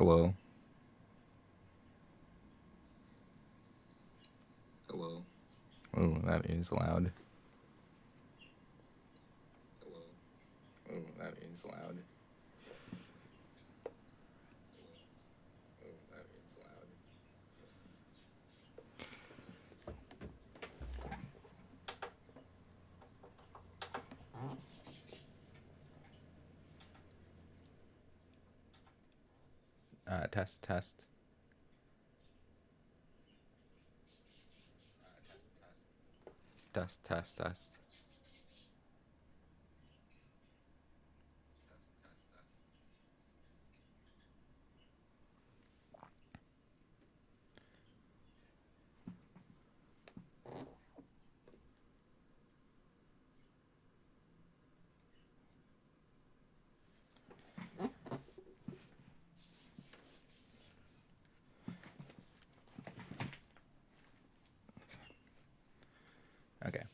Hello. Hello. Oh, that is loud. Hello. Oh, that is loud. Oh, that is loud. Test, test. Test, test, test. Okay.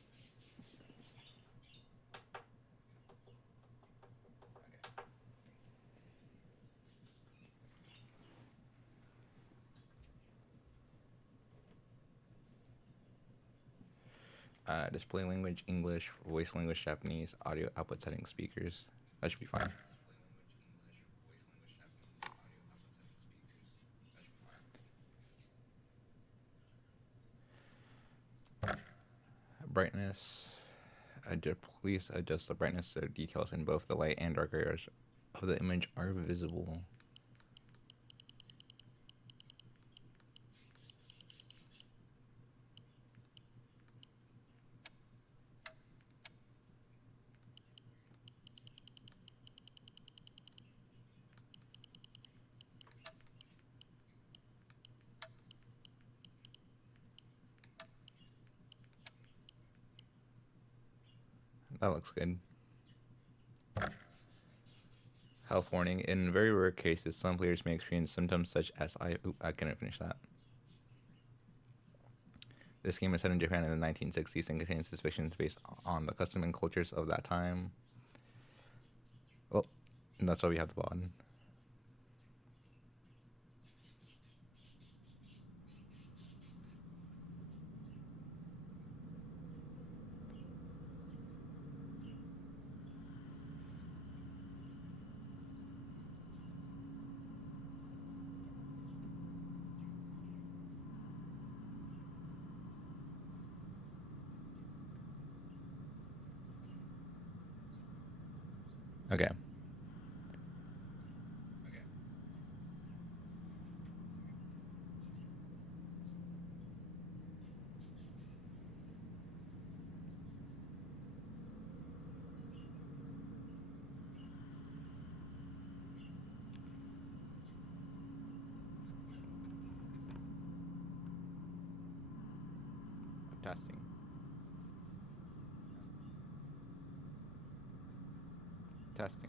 Display language English, voice language Japanese, audio output settings speakers. That should be fine. Brightness. Please adjust the brightness so details in both the light and dark areas of the image are visible. That looks good. Health warning. In very rare cases, some players may experience symptoms such as I couldn't finish that. This game is set in Japan in the 1960s and contains suspicions based on the custom and cultures of that time. Well, and that's why we have the button. Okay. Testing. Testing.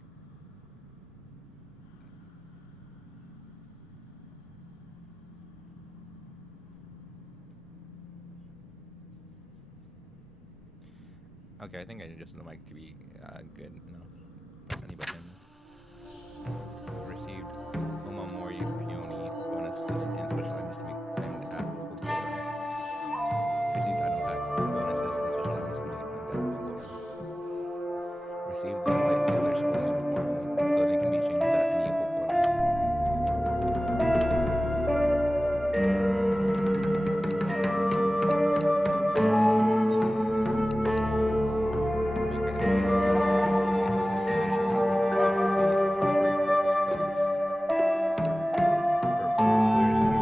Okay, I think I adjusted the mic to be good enough. Press any button. Received Omamori Peony bonuses and special items can be claimed at full quota. Received item pack bonuses and special items can be claimed at full quota. Received the White Sailor School uniform. Clothing can be changed at any full quota. Make an invoice for invoices and show something to be paid for story progress players. For full players and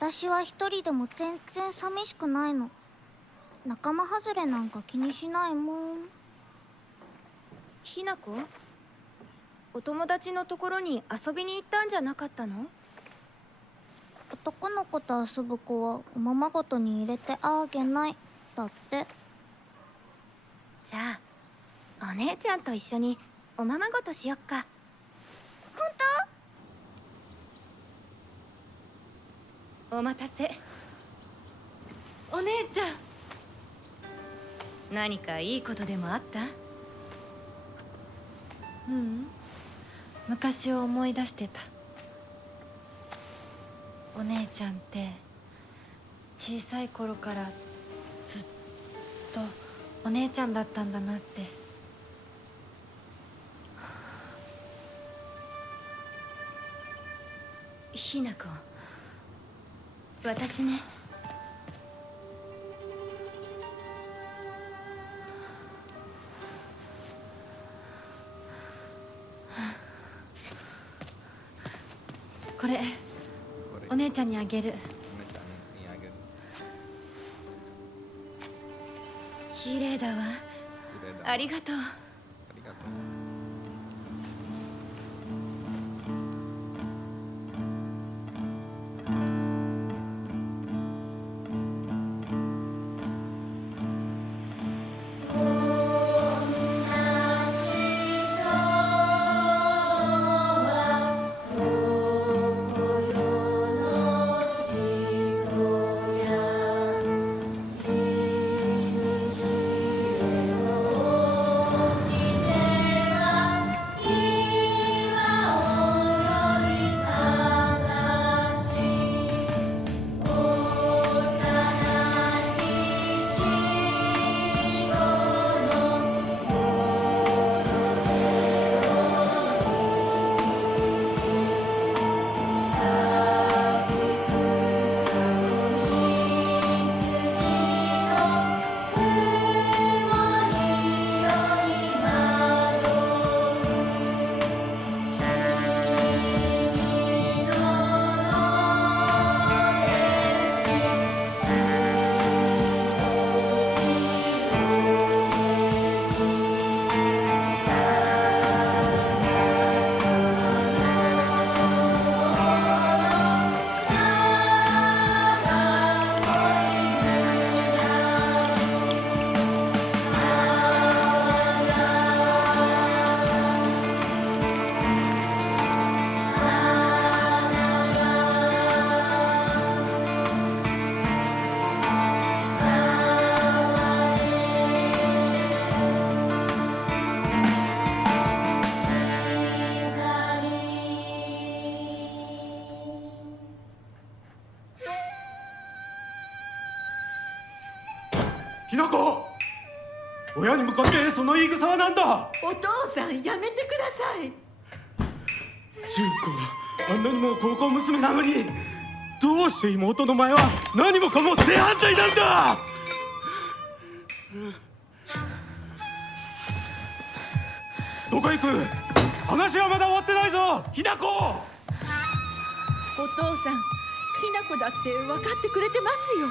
私は一人でも全然寂しくないの。仲間外れなんか気にしないもん。ひなこ、お友達のところに遊びに行ったんじゃなかったの？男の子と遊ぶ子はおままごとに入れてあげないだって。じゃあお姉ちゃんと一緒におままごとしよっか。本お待たせ。お姉ちゃん。何かいいことでもあった？ううん、昔を思い出してた。お姉ちゃんって小さい頃からずっとお姉ちゃんだったんだなって。ひなこ、私ね。これお姉ちゃんにあげる。綺麗だわ。ありがとう。ひなこ、親に向かってその言い草は何だ。お父さん、やめてください。中高あんなにも高校娘なのに、どうして妹の前は何もかも正反対なんだ。どこ行く？話はまだ終わってないぞ、ひなこ。お父さん、ひなこだって分かってくれてますよ。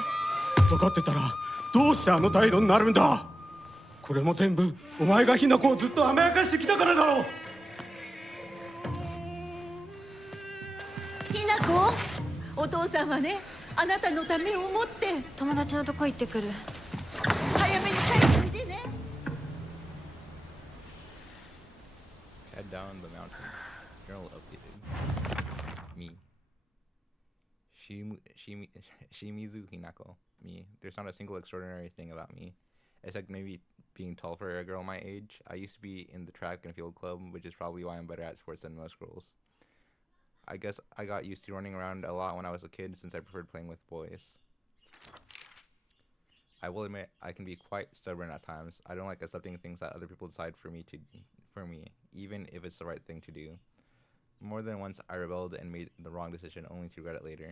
分かってたらどうしてあの態度になるんだ。これも全部お前がひなこをずっと甘やかしてきたからだろう。ひなこ、お父さんはね、あなたのためを思って友達のとこ行ってくる。早めに帰っておいでね。Head down the mountain. Journal updated. Me. Shimizu Hinako. Me. There's not a single extraordinary thing about me. Except maybe being tall for a girl my age. I used to be in the track and field club, which is probably why I'm better at sports than most girls. I guess I got used to running around a lot when I was a kid since I preferred playing with boys. I will admit I can be quite stubborn at times. I don't like accepting things that other people decide for me, even if it's the right thing to do. More than once I rebelled and made the wrong decision only to regret it later.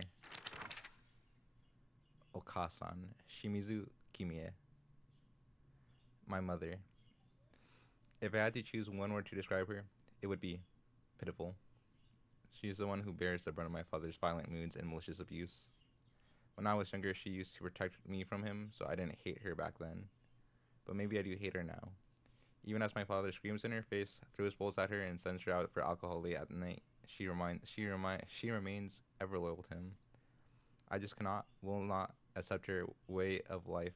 Okasan, Shimizu Kimie. My mother. If I had to choose one word to describe her, it would be pitiful. She is the one who bears the brunt of my father's violent moods and malicious abuse. When I was younger, she used to protect me from him, so I didn't hate her back then. But maybe I do hate her now. Even as my father screams in her face, throws bowls at her, and sends her out for alcohol late at night, she remains ever loyal to him. I just will not accept her way of life.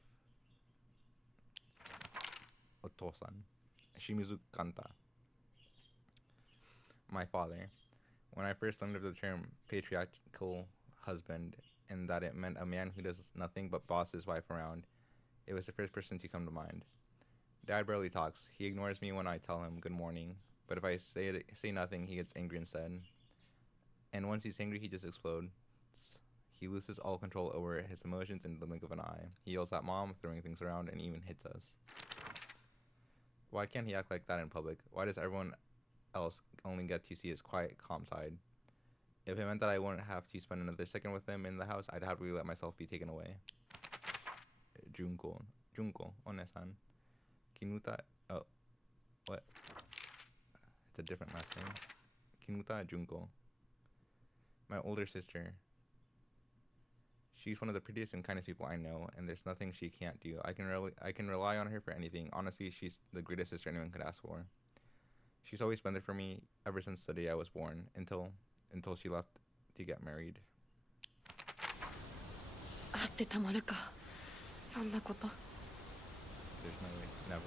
Otosan. Shimizu Kanta. My father. When I first learned of the term patriarchal husband and that it meant a man who does nothing but boss his wife around, it was the first person to come to mind. Dad barely talks. He ignores me when I tell him good morning, but if I say nothing, he gets angry instead. And once he's angry, he just explodes. He loses all control over his emotions in the blink of an eye. He yells at Mom, throwing things around, and even hits us. Why can't he act like that in public? Why does everyone else only get to see his quiet, calm side? If it meant that I wouldn't have to spend another second with him in the house, I'd happily let myself be taken away. Junko, One-san. Kinuta, oh, what? It's a different last name. Kinuta Junko. My older sister. She's one of the prettiest and kindest people I know, and there's nothing she can't do. I can rely on her for anything. Honestly, she's the greatest sister anyone could ask for. She's always been there for me ever since the day I was born, until she left to get married. 会ってたまるか。そんなこと。 There's no way, never.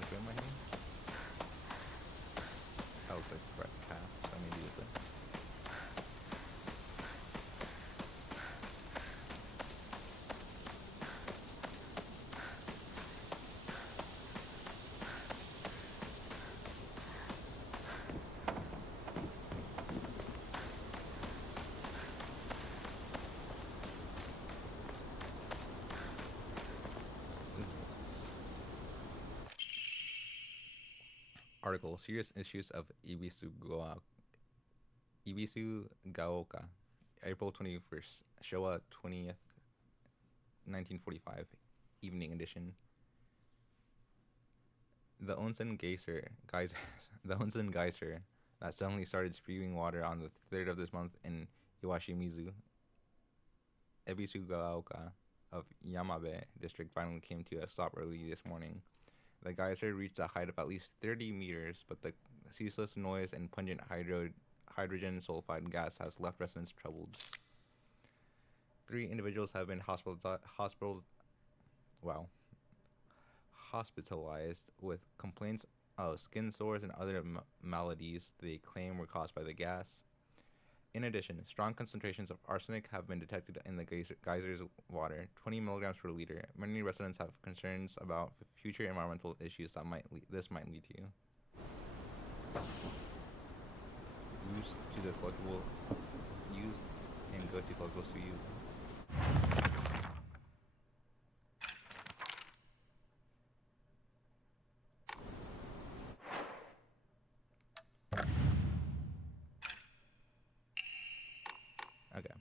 Look at my hand. That looks like the right path, so maybe it's it. Article: Serious Issues of Ibisu Gaoka, April 21st, Showa 20th, 1945, evening edition. The Onsen geyser that suddenly started spewing water on the 3rd of this month in Iwashimizu, Ibisu Gaoka of Yamabe district finally came to a stop early this morning. The geyser reached a height of at least 30 meters, but the ceaseless noise and pungent hydrogen sulfide gas has left residents troubled. 3 individuals have been hospitalized with complaints of skin sores and other maladies they claim were caused by the gas. In addition, strong concentrations of arsenic have been detected in the geyser's water, 20 milligrams per liter. Many residents have concerns about future environmental issues that this might lead to. Use and go to collectible suyu. Okay.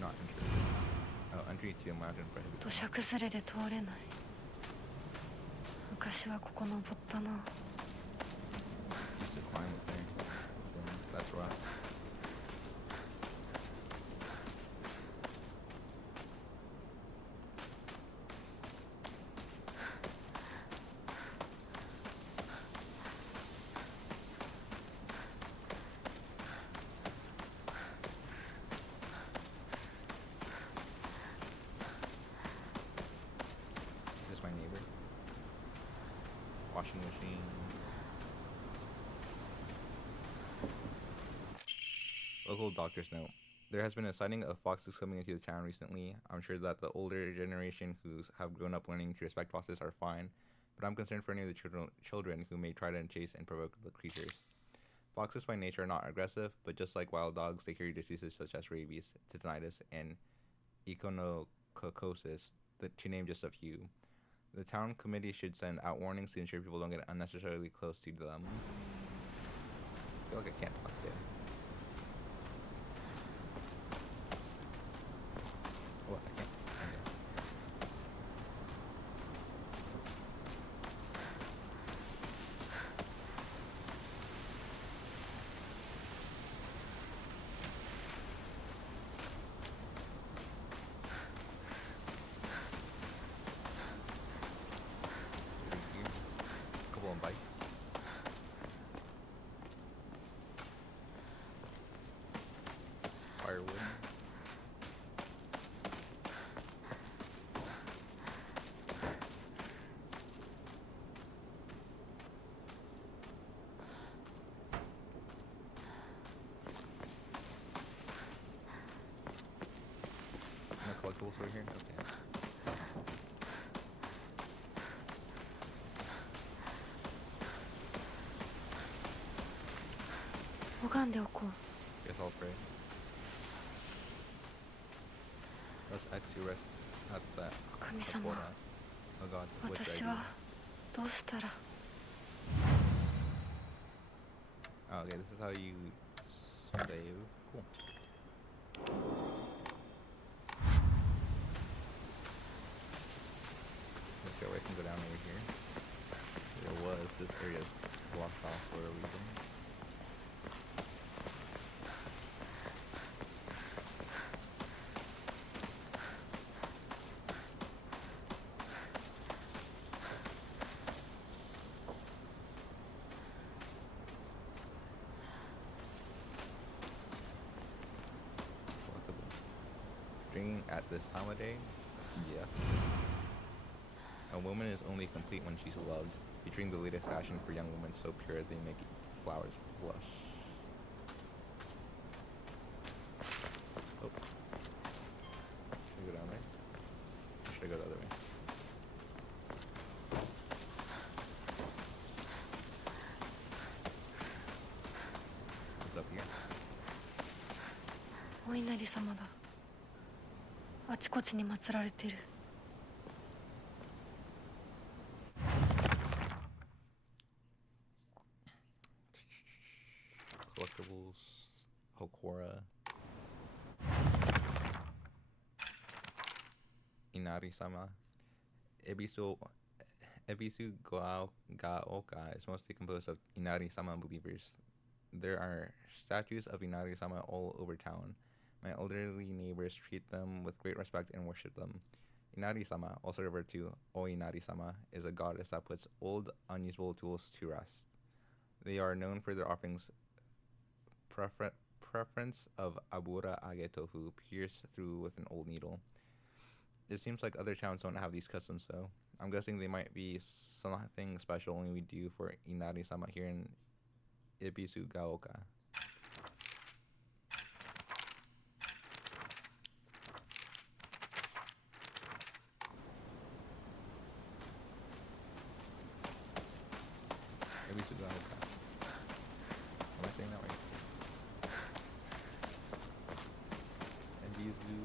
Not entry. Oh, entry to mountain prohibited. 土砂崩れで通れない。昔はここ登ったな。 Used to climb the thing. That's rough. Is this my neighbor? Washing machine. Local doctors note. There has been a sighting of foxes coming into the town recently. I'm sure that the older generation who have grown up learning to respect foxes are fine, but I'm concerned for any of the children who may try to chase and provoke the creatures. Foxes by nature are not aggressive, but just like wild dogs, they carry diseases such as rabies, tetanitis, and echinococosis, to name just a few. The town committee should send out warnings to ensure people don't get unnecessarily close to them. I feel like I can't talk there. What? I can't. Okay. over here? Okay. 拝んでおこう。 Guess I'll pray. Thus X you rest at the 神様、 Akora, a god to which 私 I は do. どうしたら。 Oh, okay, this is how you save. Cool. Let's go. I can go down over here. This area's blocked off for a reason. Drinking at this time of day? Yes. A woman is only complete when she's loved, featuring the latest fashion for young women so pure they make flowers blush. Oh. Should I go down there? Or should I go the other way? What's up here? お稲荷様だ。あちこちに祀られてる。 Collectibles, Hokora, Inari-sama. Ebisu Gaoka is mostly composed of Inari-sama believers. There are statues of Inari-sama all over town. My elderly neighbors treat them with great respect and worship them. Inari-sama, also referred to Oinari-sama, is a goddess that puts old, unusable tools to rest. They are known for their offerings preference of abura age tofu pierced through with an old needle. It seems like other towns don't have these customs though. I'm guessing they might be something special only we do for Inari-sama here in Ebisu Gaoka. Ebisu Gaoka. Am I saying that right? Ebisu.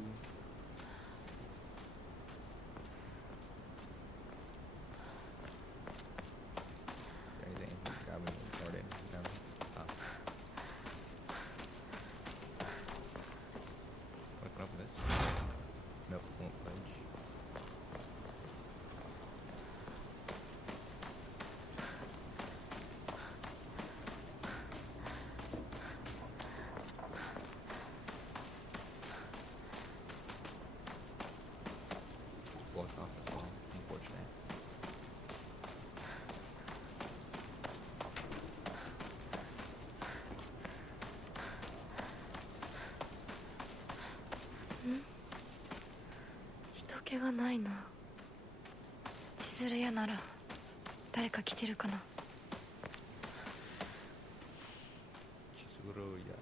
Anything? Grabbing Jordan down top. Open up this. Nope, won't budge. Blocked off as well. Unfortunate. Hmm? 人気がないな。千鶴屋なら誰か来てるかな。 Chisuguro, yeah.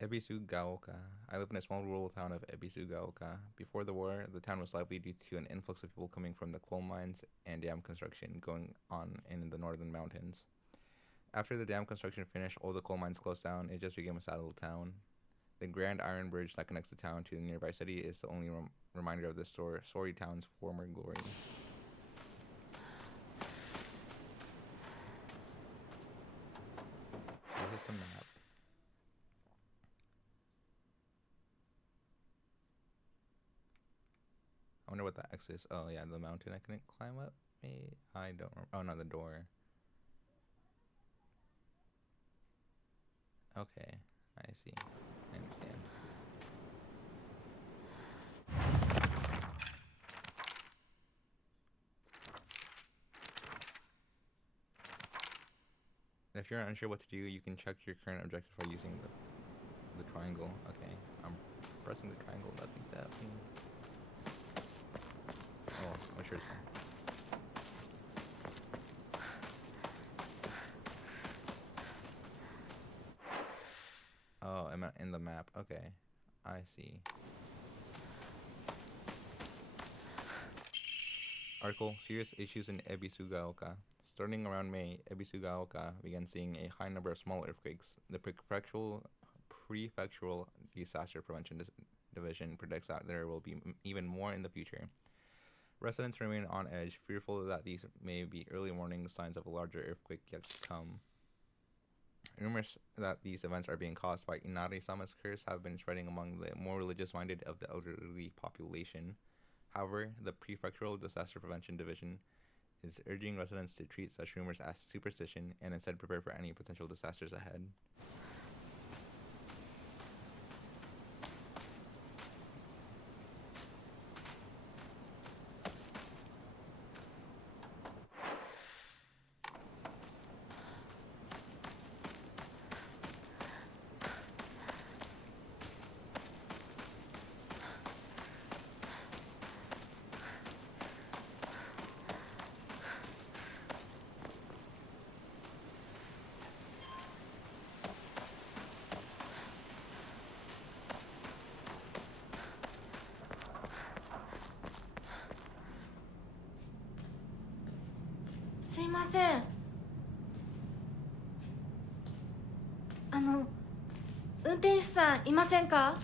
Ebisu Gaoka. I live in a small rural town of Ebisu Gaoka. Before the war, the town was lively due to an influx of people coming from the coal mines and dam construction going on in the northern mountains. After the dam construction finished, all the coal mines closed down. It just became a sad little town. The grand iron bridge that connects the town to the nearby city is the only reminder of the sorry town's former glory. So this is the map. I wonder what that X is. Oh yeah, the mountain I couldn't climb up. Maybe I don't remember. Oh no, the door. Okay, I see. I understand. If you're unsure what to do, you can check your current objective by using the triangle. Okay, I'm pressing the triangle. Nothing that mean. Oh, I'm sure it's fine. Oh, I'm in the map. Okay, I see. Article: Serious issues in Ebisugaoka. Starting around May, Ebisugaoka began seeing a high number of small earthquakes. The prefectural disaster prevention division predicts that there will be even more in the future. Residents remain on edge, fearful that these may be early warning signs of a larger earthquake yet to come. Rumors that these events are being caused by Inari-sama's curse have been spreading among the more religious-minded of the elderly population. However, the Prefectural Disaster Prevention Division is urging residents to treat such rumors as superstition and instead prepare for any potential disasters ahead.すいません。運転手さんいませんか？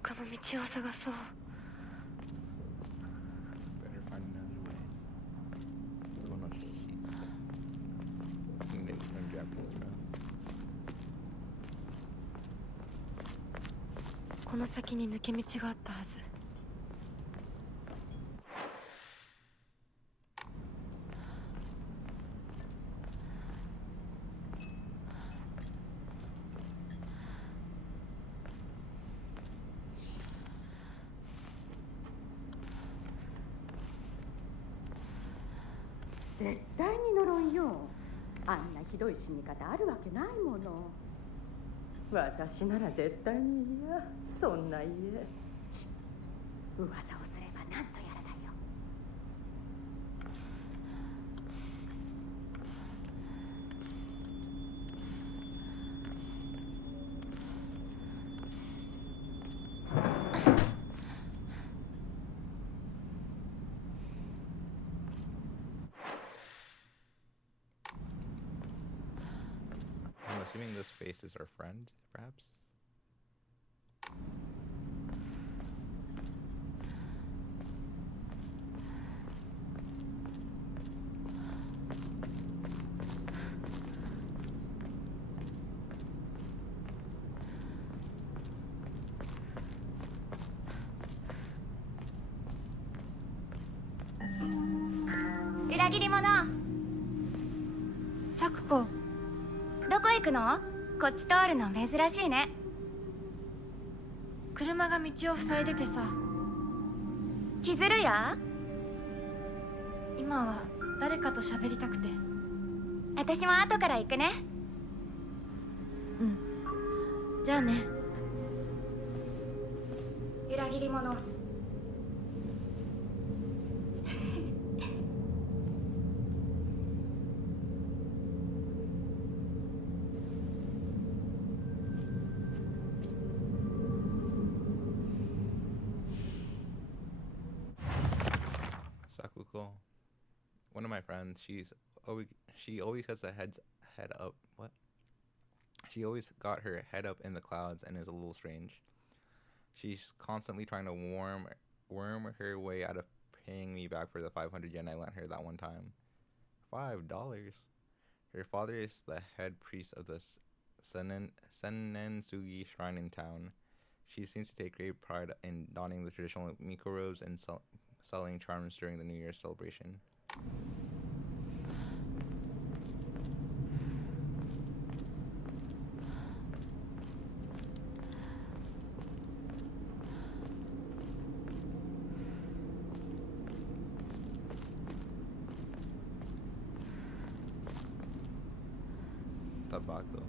他の道を探そう。Better find another way. In Japanese, bro. この先に抜け道があったはず。絶対に呪いよ。あんなひどい死に方あるわけないもの。私なら絶対に嫌。そんな家。噂をすればなんとやらだよ。I'm assuming this face is our friend, perhaps?「裏切り者」サクコ。どこ行くの？こっち通るの珍しいね。車が道を塞いでてさ。千鶴や？今は誰かと喋りたくて。私も後から行くね。うん。じゃあね。裏切り者。Sakuko, one of my friends, she always has a head up. What? She always got her head up in the clouds and is a little strange. She's constantly trying to worm her way out of paying me back for the 500 yen I lent her that one time. $5. Her father is the head priest of the Sennensugi shrine in town. She seems to take great pride in donning the traditional miko robes and selling charms during the New Year's celebration. debacle.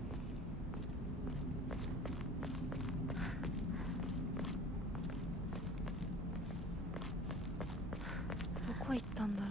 どこ行ったんだろう。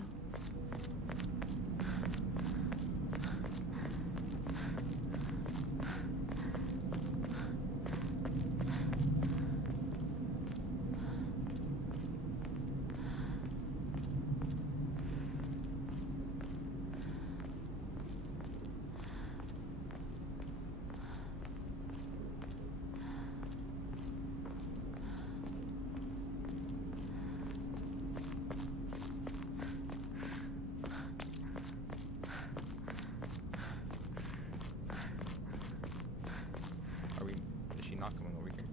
Is she not coming over here?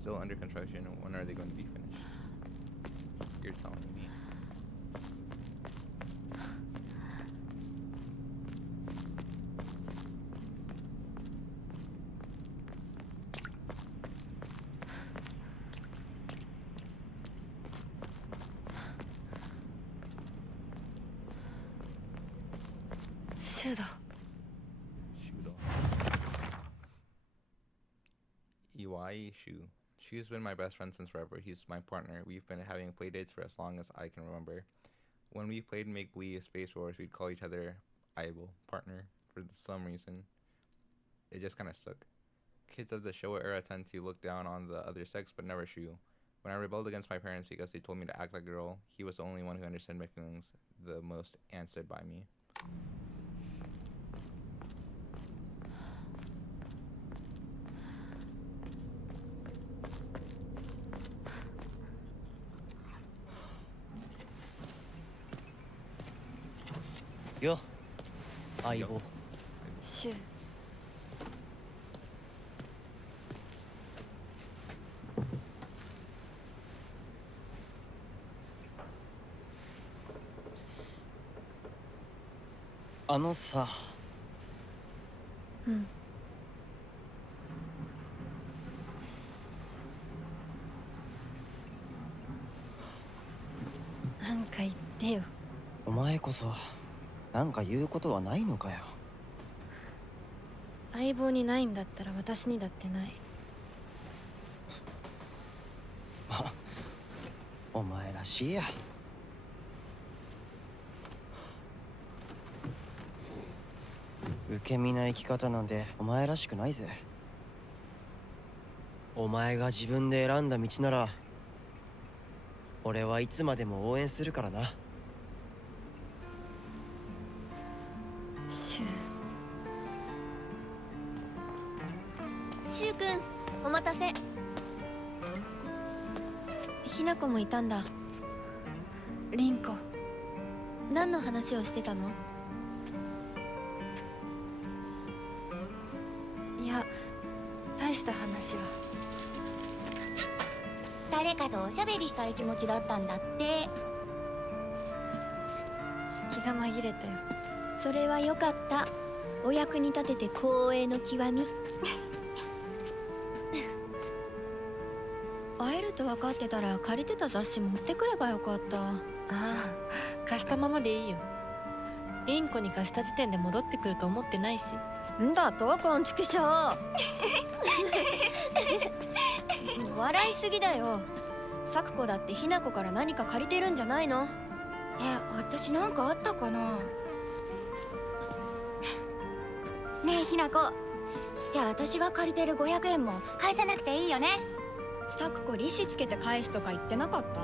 Still under construction. When are they going to be finished? You're telling me. Shoot off. Iwai Shu. Shu's been my best friend since forever. He's my partner. We've been having play dates for as long as I can remember. When we played Make Believe Space Wars, we'd call each other Aibo, partner, for some reason. It just kind of stuck. Kids of the Showa era tend to look down on the other sex, but never Shu. When I rebelled against my parents because they told me to act like a girl, he was the only one who understood my feelings the most and stood by me. Yo, Aibo. シュウ。あのさ、うん。なんか言ってよ。お前こそなんか言うことはないのかよ。相棒にないんだったら私にだってない。お前らしいや。受け身な生き方なんてお前らしくないぜ。お前が自分で選んだ道なら俺はいつまでも応援するからな。シュウ。シュウくん、お待たせ。ひなこもいたんだ。リンコ。何の話をしてたの？いや、大した話は。誰かとおしゃべりしたい気持ちだったんだって。気が紛れたよ。それはよかった。お役に立てて光栄の極み。会えると分かってたら借りてた雑誌持ってくればよかった。ああ、貸したままでいいよ。リンコに貸した時点で戻ってくると思ってないし。んだとこんちくしょう。笑いすぎだよ。サクコだってひなこから何か借りてるんじゃないの？私なんかあったかな。ねえひなこ、じゃあ私が借りてる500円も返さなくていいよね。サクコ利子つけて返すとか言ってなかった？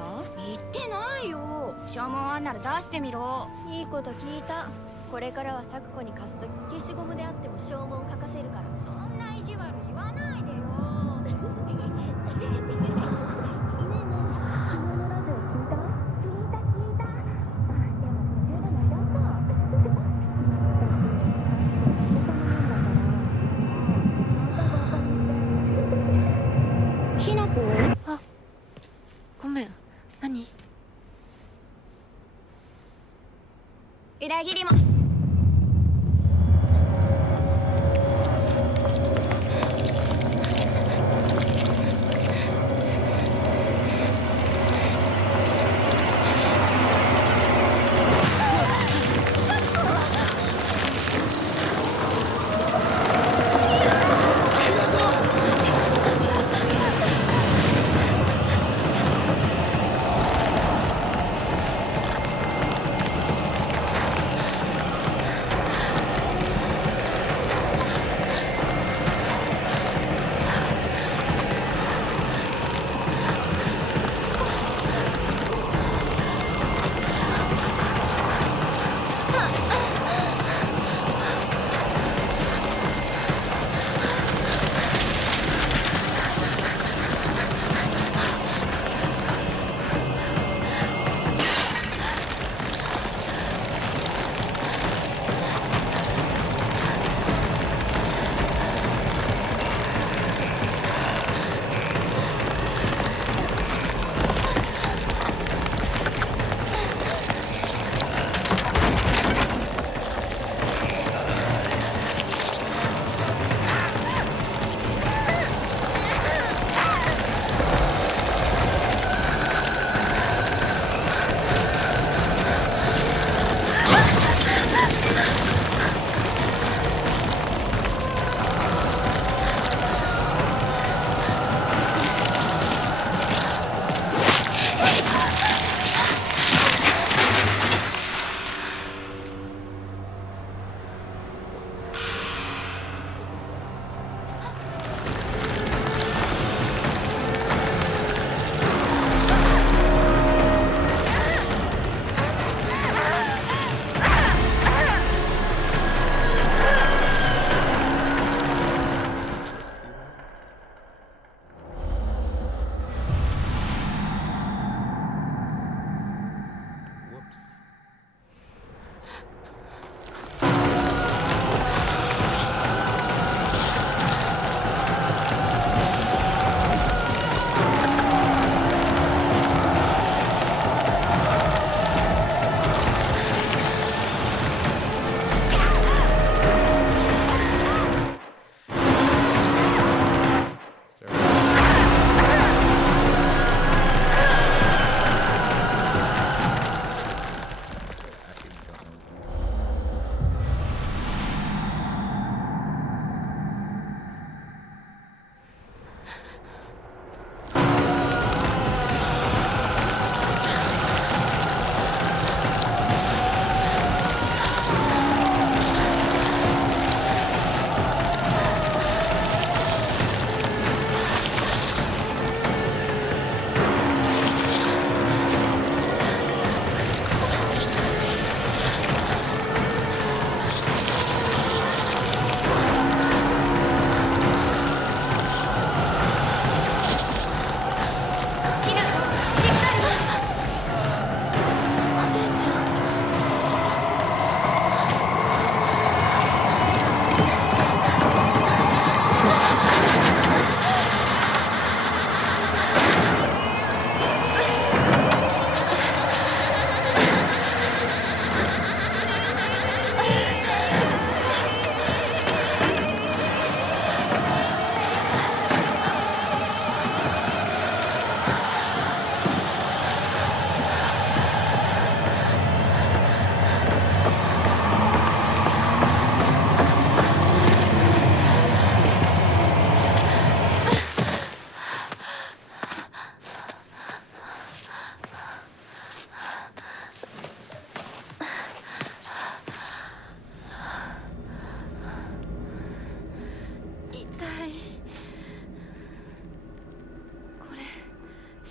言ってないよ。証文あんなら出してみろ。いいこと聞いた。これからはサクコに貸すとき消しゴムであっても証文書かせるから。そんな意地悪言わないでよ。ねえねえ、昨日のラジオ聞いた？聞いた。でも途中で寝ちゃった。ひなこ？あ、ごめん。何？裏切りも。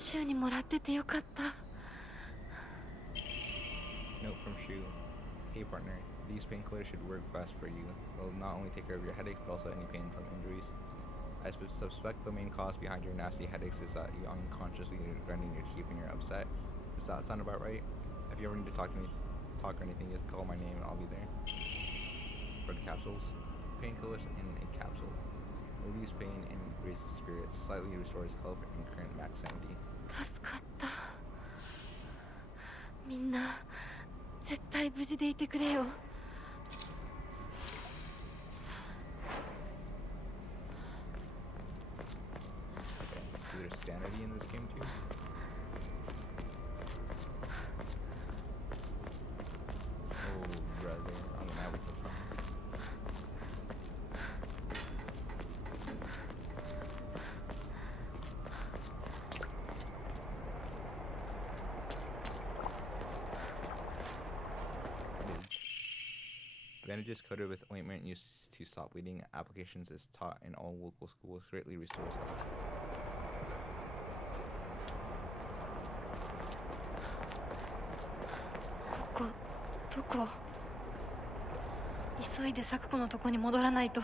週にもらっててよかった。 Note from Shu. Hey partner, these painkillers should work best for you. They'll not only take care of your headaches, but also any pain from injuries. I suspect the main cause behind your nasty headaches is that you unconsciously grinding your teeth when you're upset. Does that sound about right? If you ever need to talk or anything, just call my name and I'll be there. For the capsules, painkillers in a capsule. Reduce pain and raises spirits, slightly restores health and current max sanity. 助かった。みんな絶対無事でいてくれよ。Is there sanity in this game too? Oh, brother. I'm gonna have a tough time. Bandages coated with ointment used to stop bleeding. Applications is taught in all local schools. Greatly restores health. ここどこ？急いで咲子のとこに戻らないと。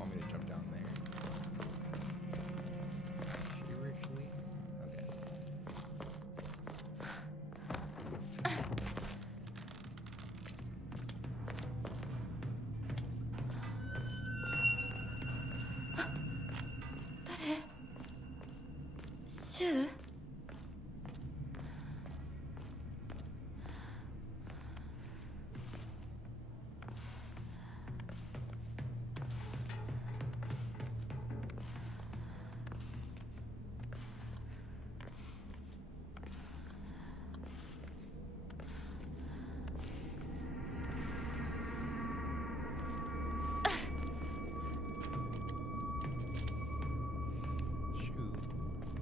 Want me to jump down there? Seriously? Okay. Shu?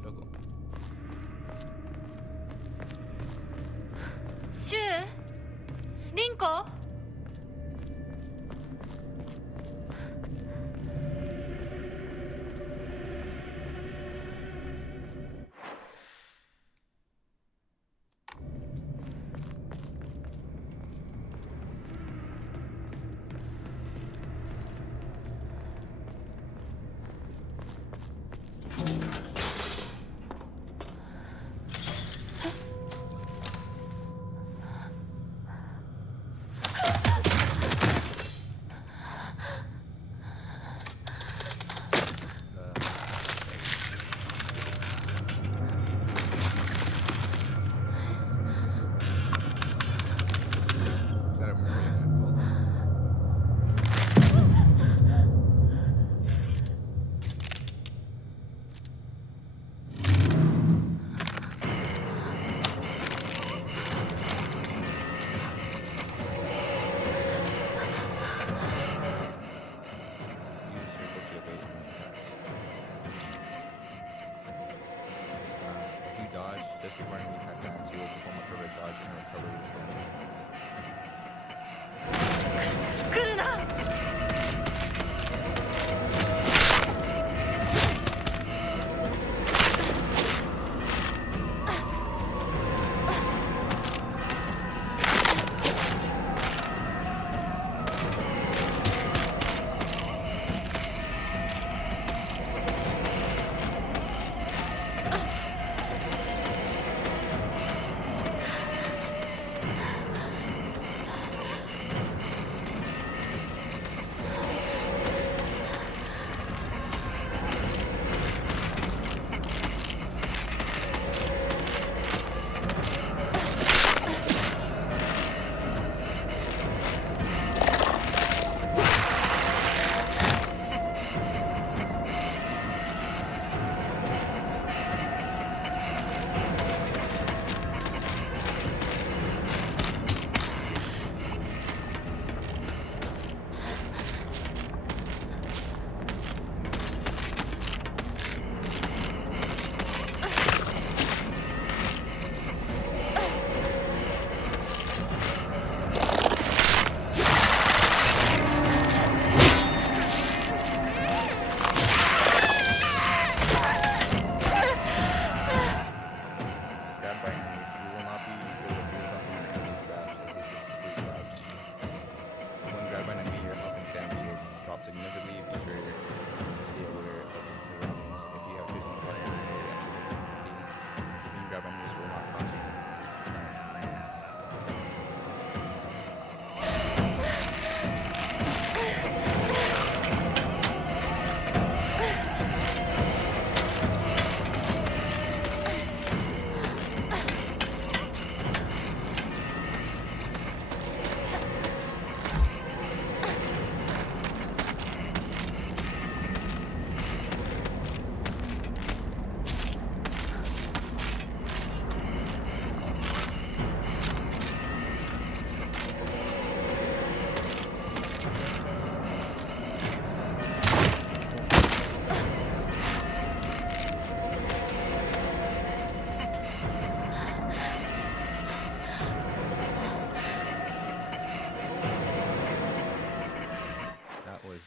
どこ？シュウ？リンコ？ drop significantly, be sure to stay aware of your surroundings. If you have chosen to touch before the actual difficulty, being grab enemies will not cost you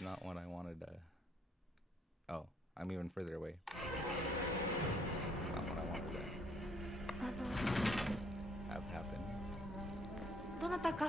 not what I wanted to. Oh, I'm even further away. Not what I wanted to have happen. どなたか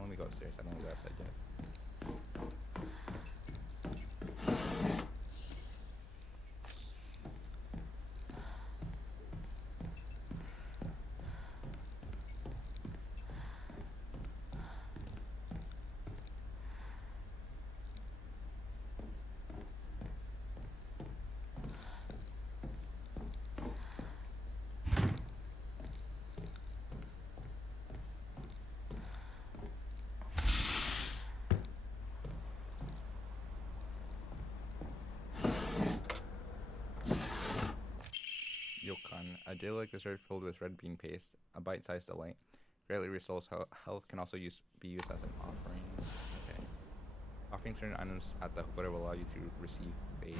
Let me go upstairs. I don't want to go outside yet. Yokan, a jail like this are filled with red bean paste, a bite-sized delight. Greatly restores health, can also be used as an offering. Okay. Offering certain items at the Hokora will allow you to receive faith.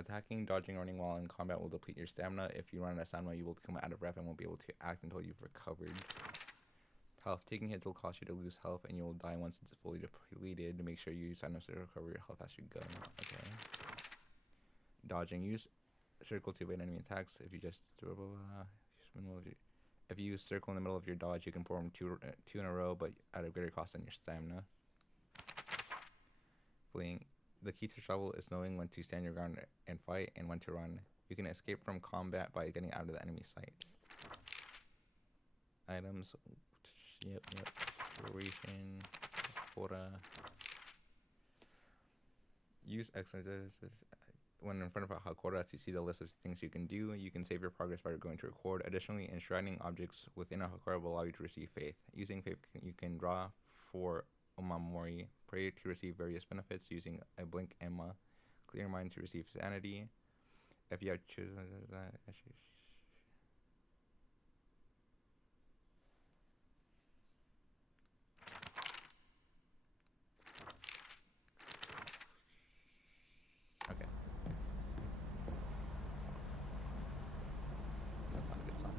Attacking, dodging, running while in combat will deplete your stamina. If you run out of stamina, you will become out of breath and won't be able to act until you've recovered. Health. Taking hits will cause you to lose health and you will die once it's fully depleted. Make sure you use items to recover your health as you go. Okay. Dodging. Use circle to evade enemy attacks. If you just if you use circle in the middle of your dodge, you can perform two in a row, but at a greater cost than your stamina. Fleeing. The key to travel is knowing when to stand your ground and fight and when to run. You can escape from combat by getting out of the enemy sight. Items. Yep. Exploration. Quota. Use exercises. When in front of a Hakora to see the list of things you can do, you can save your progress by going to record. Additionally, enshrining objects within a Hakora will allow you to receive faith. Using faith, you can draw for Omamori, pray to receive various benefits using a blink Emma, clear mind to receive sanity. If you have chosen that, okay. That's not a good sign.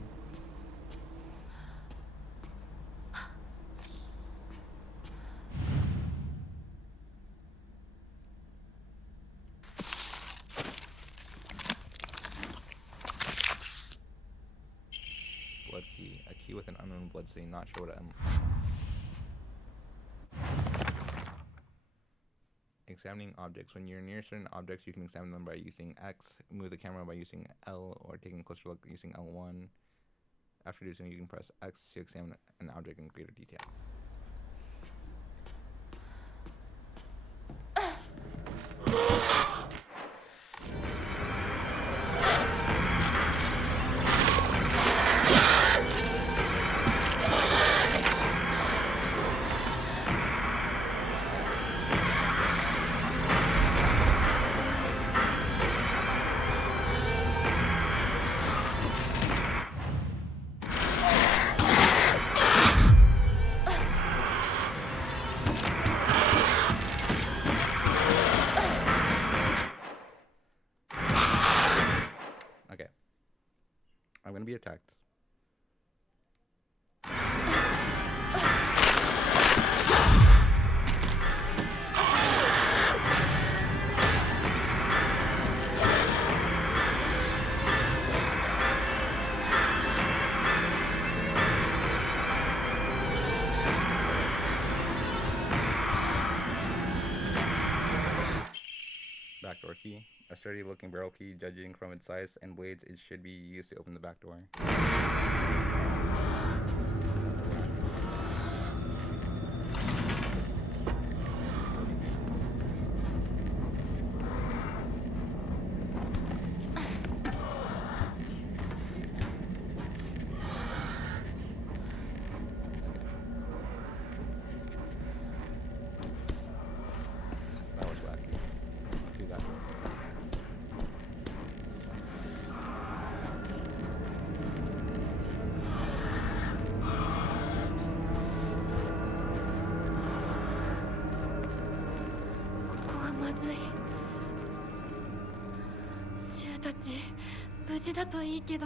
Blood key. A key with an unknown blood stain. Not sure what Examining objects. When you're near certain objects, you can examine them by using X, move the camera by using L, or taking a closer look using L1. After doing so, you can press X to examine an object in greater detail. attacked. Backdoor key. A sturdy looking barrel key, judging from its size and blades, it should be used to open the back door. That was wacky. Do that. This シュウたち無事だといいけど。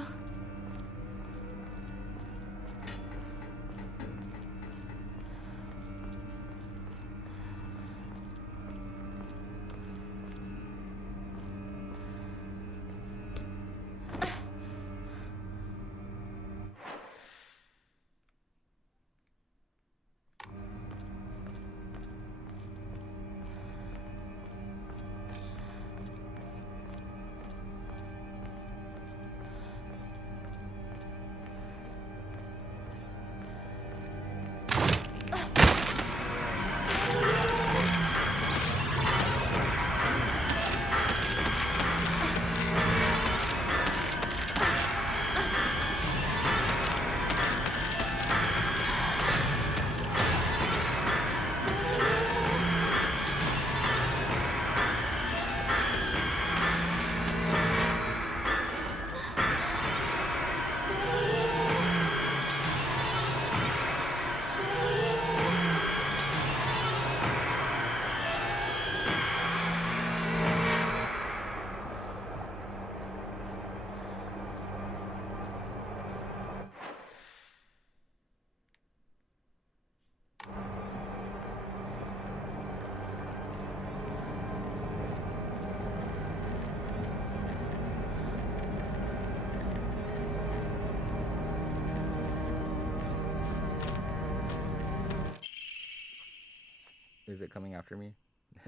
Is it coming after me?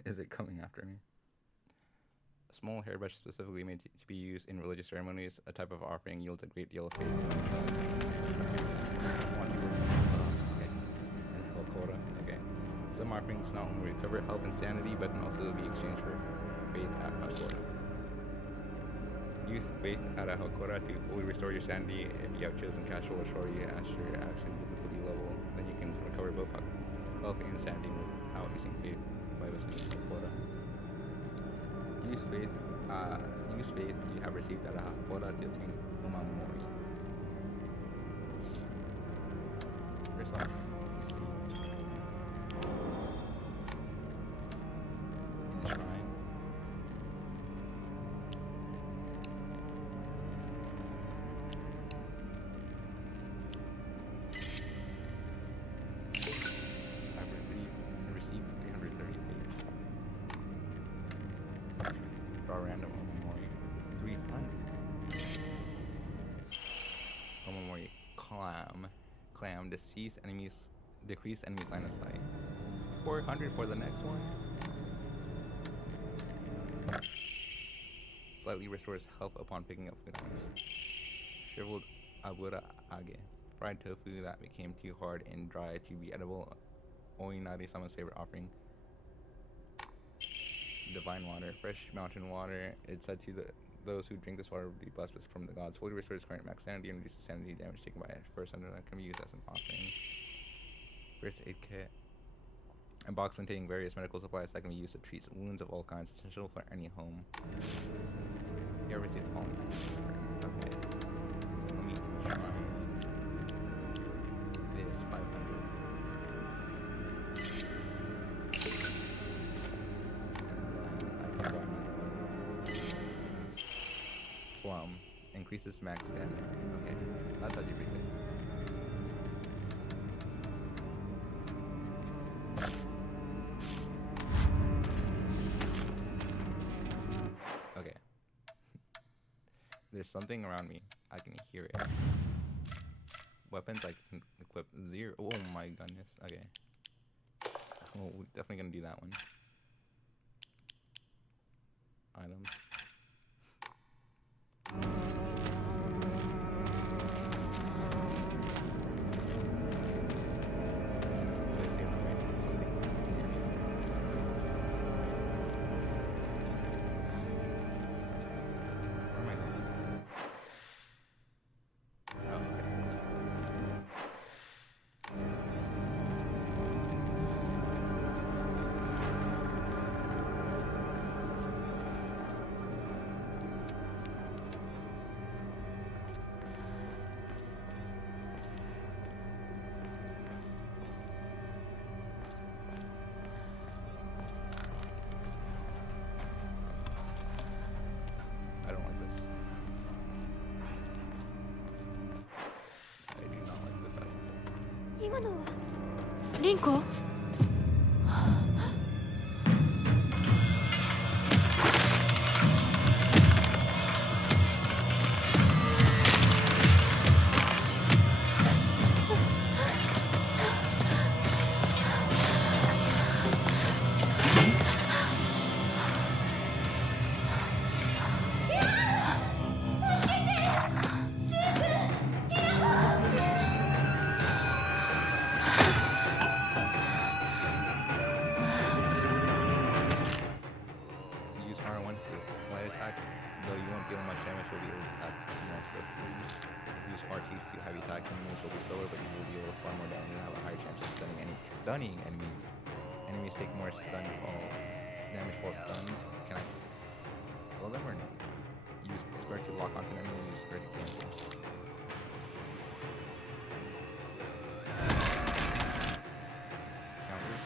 Is it coming after me? A small hairbrush specifically made to be used in religious ceremonies, a type of offering yields a great deal of faith. Okay. And Hokora. Okay. Some offerings not only recover health and sanity, but can also be exchanged for faith at Hokora. Use faith at a Hokora to fully restore your sanity. If you have chosen casual or shorty as your action difficulty level, then you can recover both health and sanity without using faith by listening to Hokora. Use faith you have received at a Hokora to obtain Umamori. First off, let me see. In the shrine. I've received 330 faith. Draw random Omamori. 300. Omamori clam. Decrease enemy line of sight. 400 for the next one. Slightly restores health upon picking up food items. Shriveled abura age. Fried tofu that became too hard and dry to be edible. Oinari someone's favorite offering. Divine water, fresh mountain water. It's said to those who drink this water will be blessed from the gods. Fully restores current max sanity and reduces sanity damage taken by it. First under that can be used as an offering. First aid kit. A box containing various medical supplies that can be used to treat wounds of all kinds, essential for any home. Here receives the following. Okay. Let me try. It is 500. Increases max stamina. Okay, that's actually pretty good. Okay. There's something around me. I can hear it. Weapons I can equip 0. Oh my goodness. Okay. Well, we're definitely gonna do that one. Items. Let's see if I'm ready for something. Where am I going? Oh, okay. I don't like this. I do not like this at all. 今のはリンコ？Use R1 to light attack, though you won't deal much damage, you'll be able to attack more swiftly. Use R2 to heavy attack, enemies will be slower, but you will deal far more damage and have a higher chance of stunning enemies. Enemies take more damage while stunned. Can I kill them or no? Use square to lock onto an enemy, use square to cancel. Counters.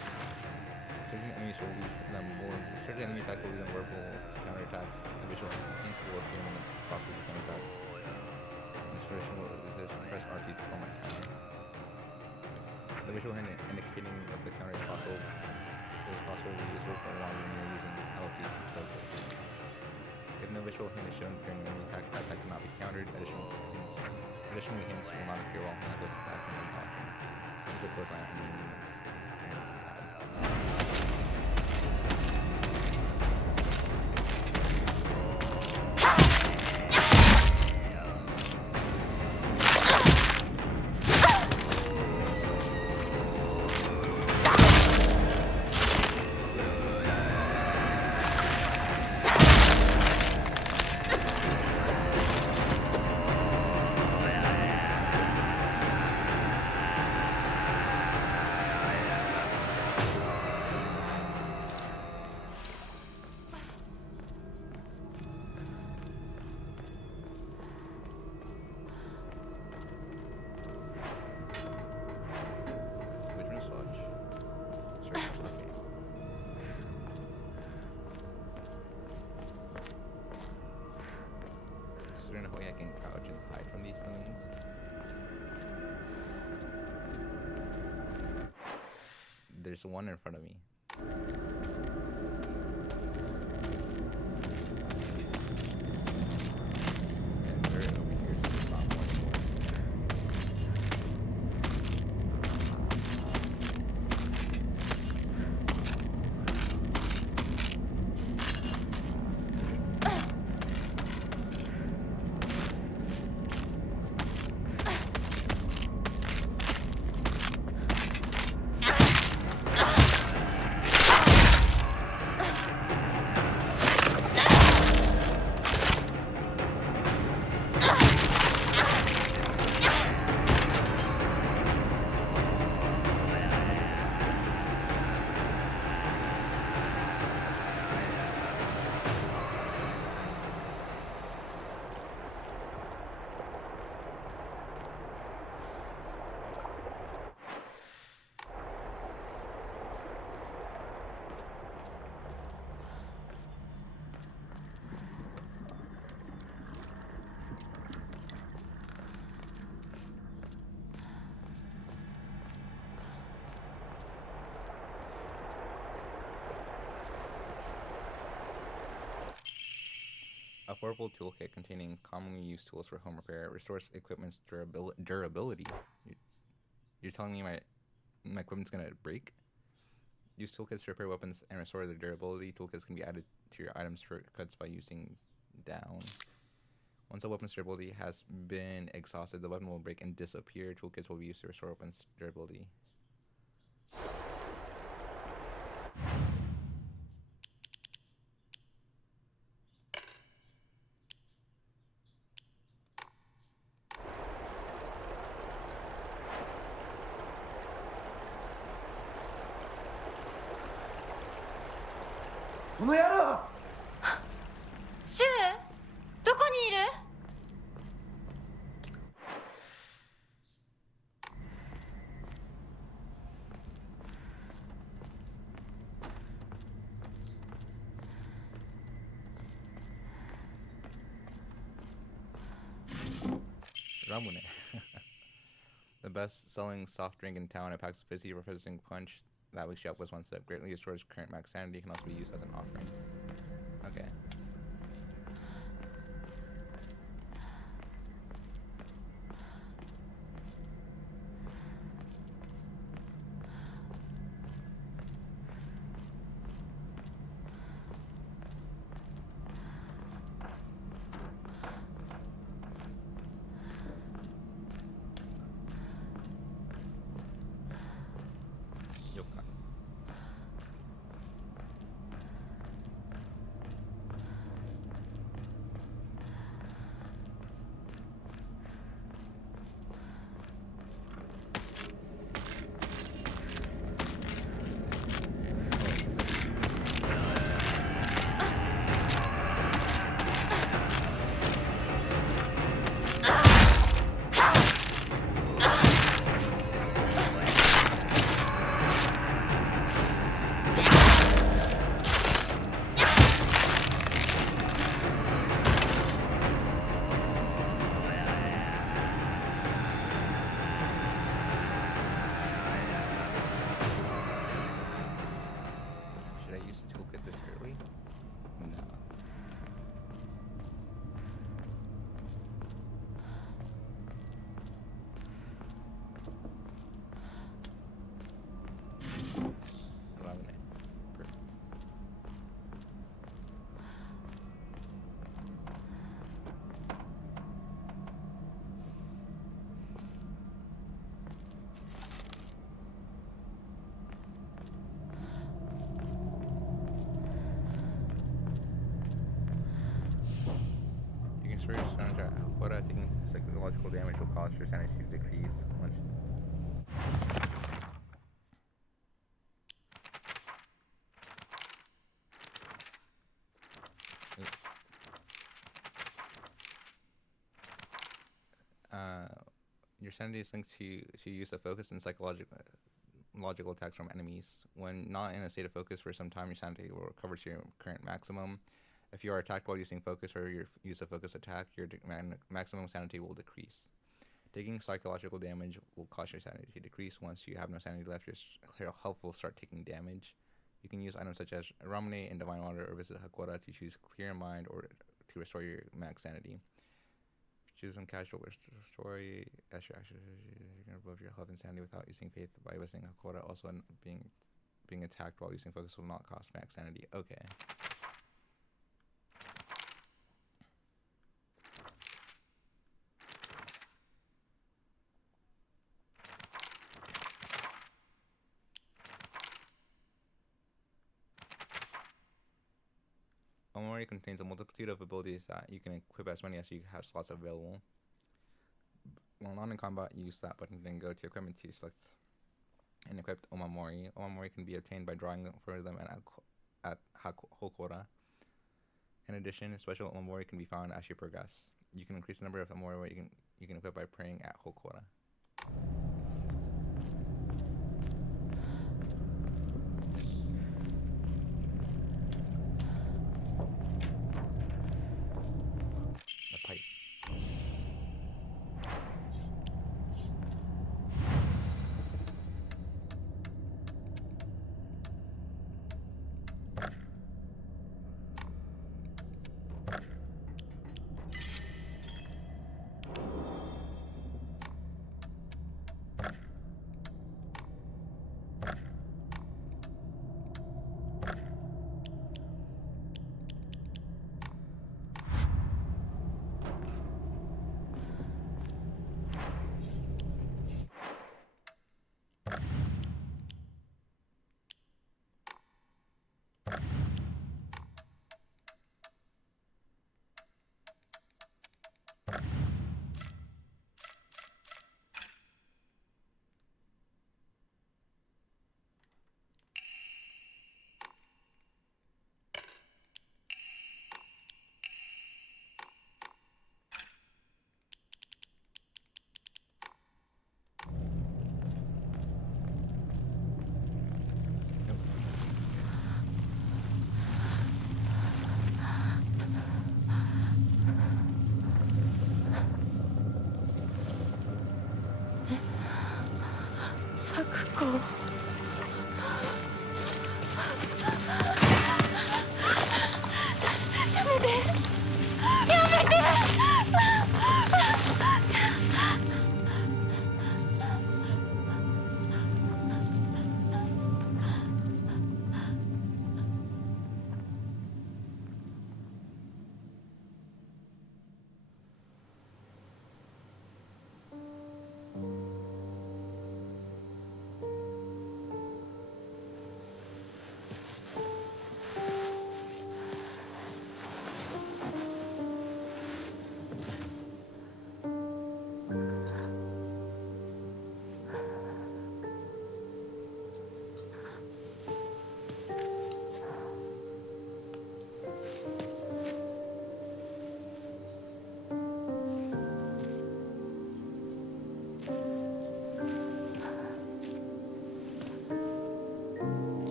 Certain enemies will leave them vulnerable. Certain enemy attacks will leave them vulnerable to counterattacks. The visual hint will appear when it's possible to counterattack. This version will press RT to perform a counter. The visual hint indicating that the counter is possible will be useful for longer when you're using LT to focus. If no visual hint is shown during an enemy attack, that attack cannot be countered. Additionally, hints will not appear while Hanako's attacking and blocking. So keep a close eye on enemy movements. There's one in front of me. And they're over here, so there's not one more. A portable toolkit containing commonly used tools for home repair restores equipment's durability. You're telling me my equipment's gonna break? Use toolkits to repair weapons and restore their durability. Toolkits can be added to your items for cuts by using down. Once a weapon's durability has been exhausted, the weapon will break and disappear. Toolkits will be used to restore weapons' durability.シュウ、どこにいる？Ramune. The best-selling soft drink in town. It packs a fizzy, refreshing punch that wakes you up with one sip. Greatly restores current max sanity. Can also be used as an offering. Okay. Yoka. Should I use the toolkit this early? No. Ramune. Perfect. You can store your sanity at Quota. Taking psychological damage will cause your sanity to decrease once. Your sanity is linked to use of focus and logical attacks from enemies. When not in a state of focus for some time, your sanity will recover to your current maximum. If you are attacked while using focus or your use of focus attack, your maximum sanity will decrease. Taking psychological damage will cause your sanity to decrease. Once you have no sanity left, your health will start taking damage. You can use items such as Ramune and Divine Water or visit Hakora to choose Clear Mind or to restore your max sanity. Choose some casual story as your actions. You can remove your health and sanity without using faith by visiting Hakora. Also, being attacked while using focus will not cost max sanity. Okay. Omori contains a multitude of abilities that you can equip as many as you have slots available. While not in combat, use that button, then go to equipment to select and equip Omamori. Omamori can be obtained by drawing for them at Hokora. In addition, special Omamori can be found as you progress. You can increase the number of Omamori you can equip by praying at Hokora. The pipe.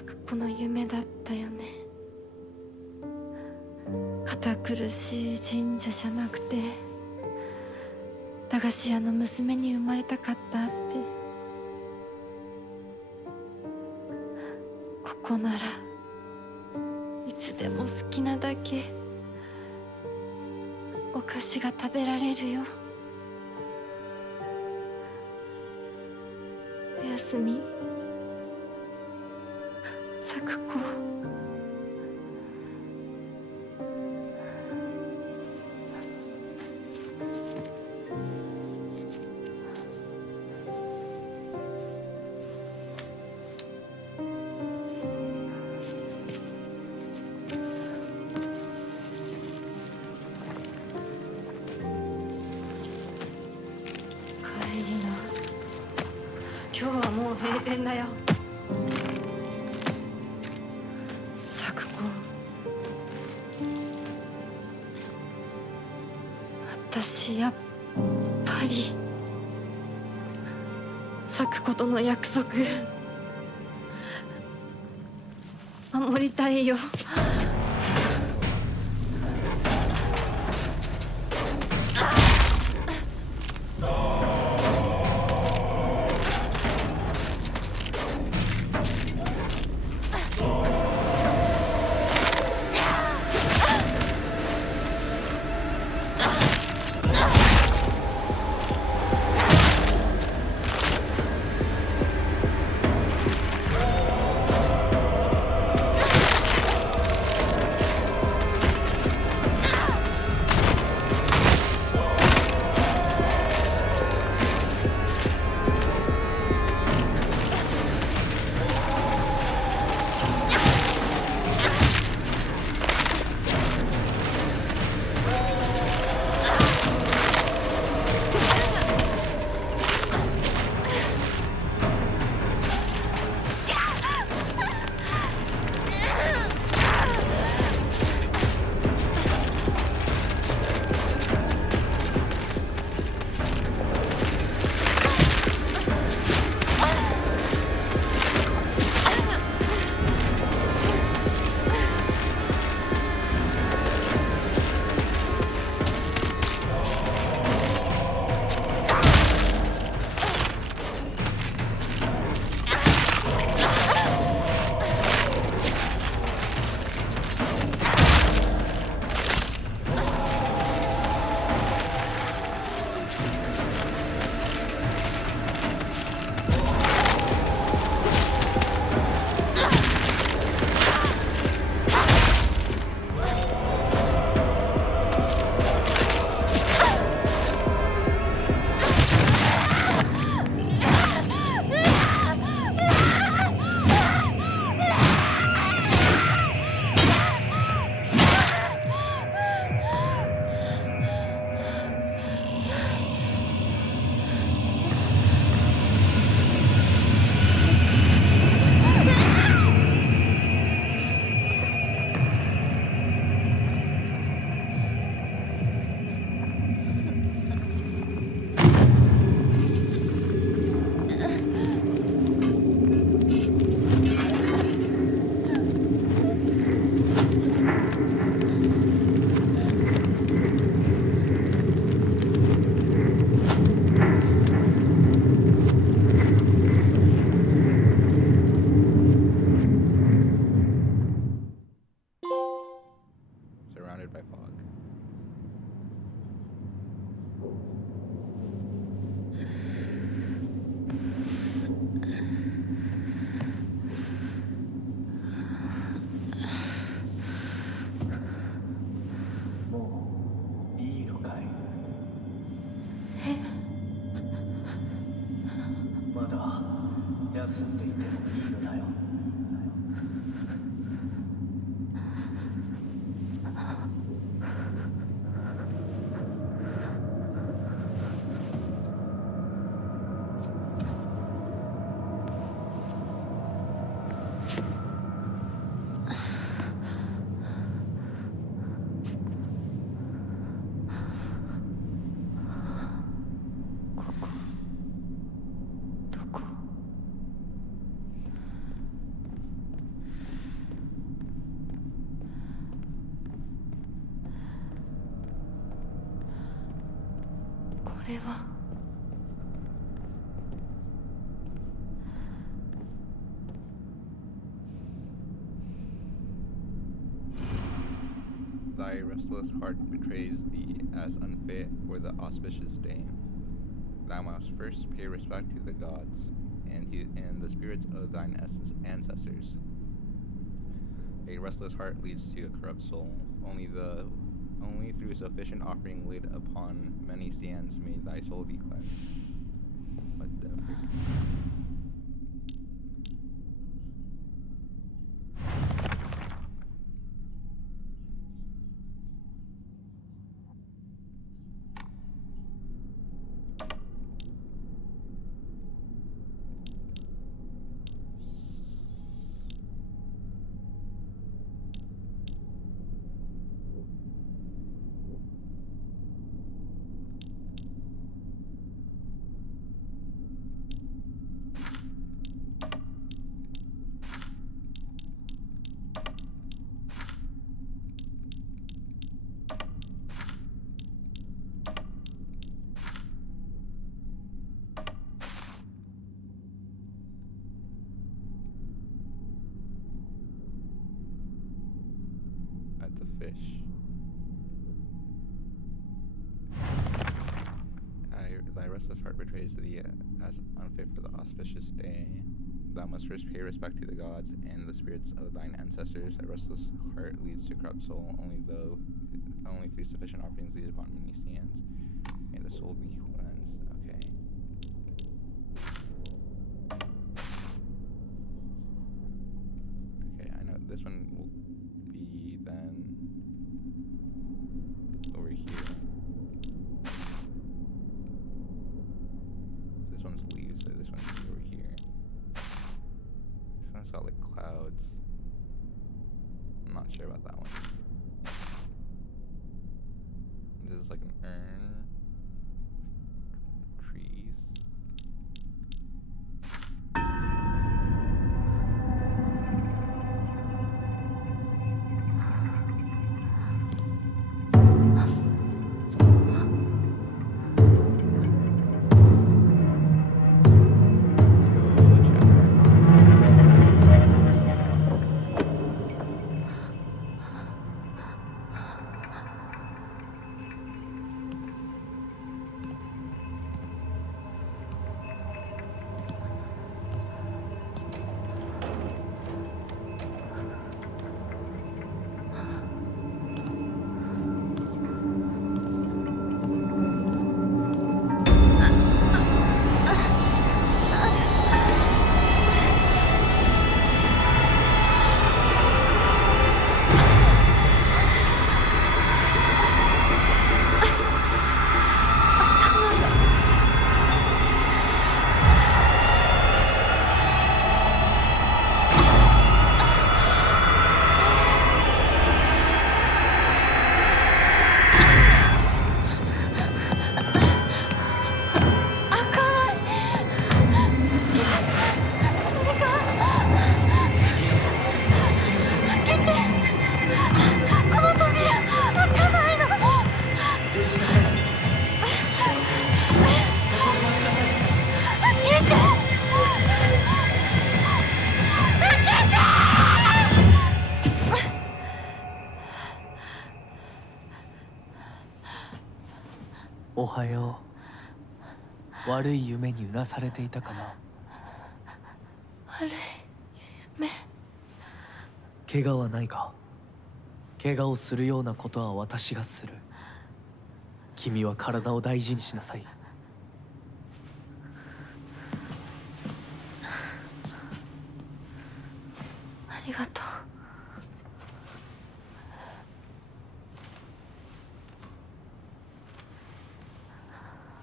咲子の夢だったよね。堅苦しい神社じゃなくて駄菓子屋の娘に生まれたかったって。ここならいつでも好きなだけお菓子が食べられるよ。おやすみ、咲子。帰りな。今日はもう閉店だよ。咲子、私やっぱり咲子との約束守りたいよ。Surrounded by fog. れは。Thy restless heart betrays thee as unfit for the auspicious day. Thou must first pay respect to the gods and the spirits of thine ancestors. A restless heart leads to a corrupt soul. Only through sufficient offering laid upon many stands may thy soul be cleansed. What the frick? At the fish. Thy restless heart betrays thee as unfit for the auspicious day. Thou must first pay respect to the gods and the spirits of thine ancestors. A restless heart leads to corrupt soul. Only through sufficient offerings lead upon many stands. May the soul be cleansed. Okay. Okay, I know this one will be then over here. This one's leaves, so this one's over here. This one's got like clouds. I'm not sure about that one. This is like an urn. Trees.おはよう。悪い夢にうなされていたかな。悪い夢。怪我はないか。怪我をするようなことは私がする。君は体を大事にしなさい。ありがとう。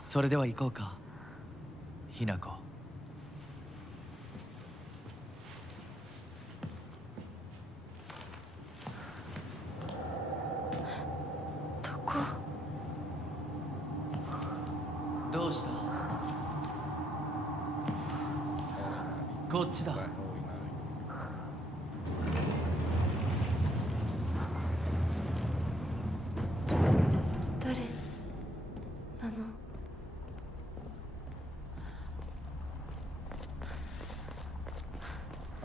それでは行こうか、ひな子。どこ？どうした？こっちだ。誰なの？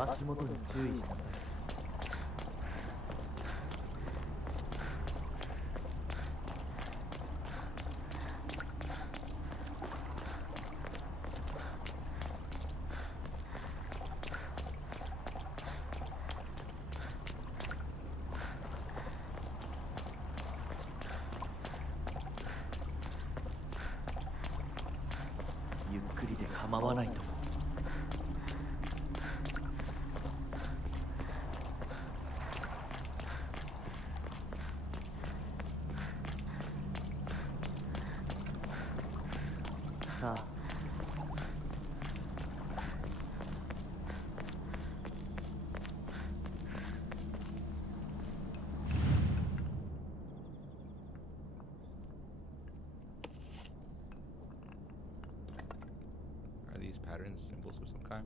足元に注意しなさい。ゆっくりで構わないと思う。さあ、Are these patterns symbols of some kind?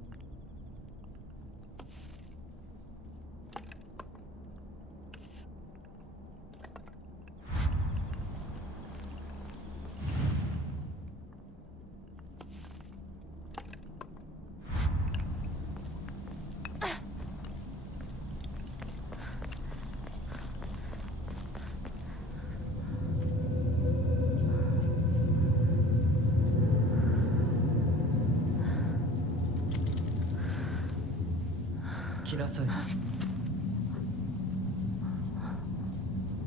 来なさい。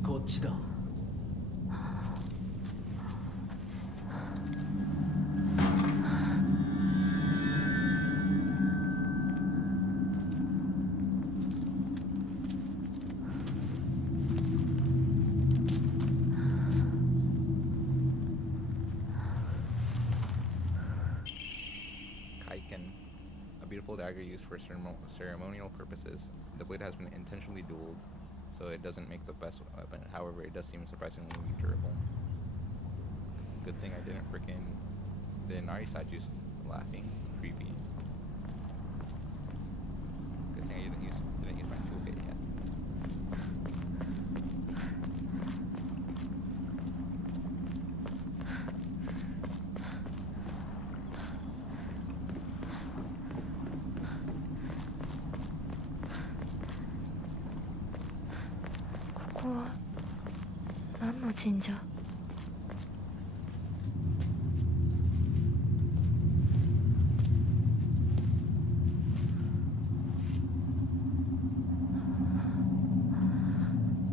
こっちだ。Kaiken, a beautiful dagger used for ceremonial purposes. The blade has been intentionally dueled, so it doesn't make the best weapon. However, it does seem surprisingly durable. Good thing I didn't freaking. The Nari statue's laughing. Creepy. Good thing I didn't use my toolkit yet.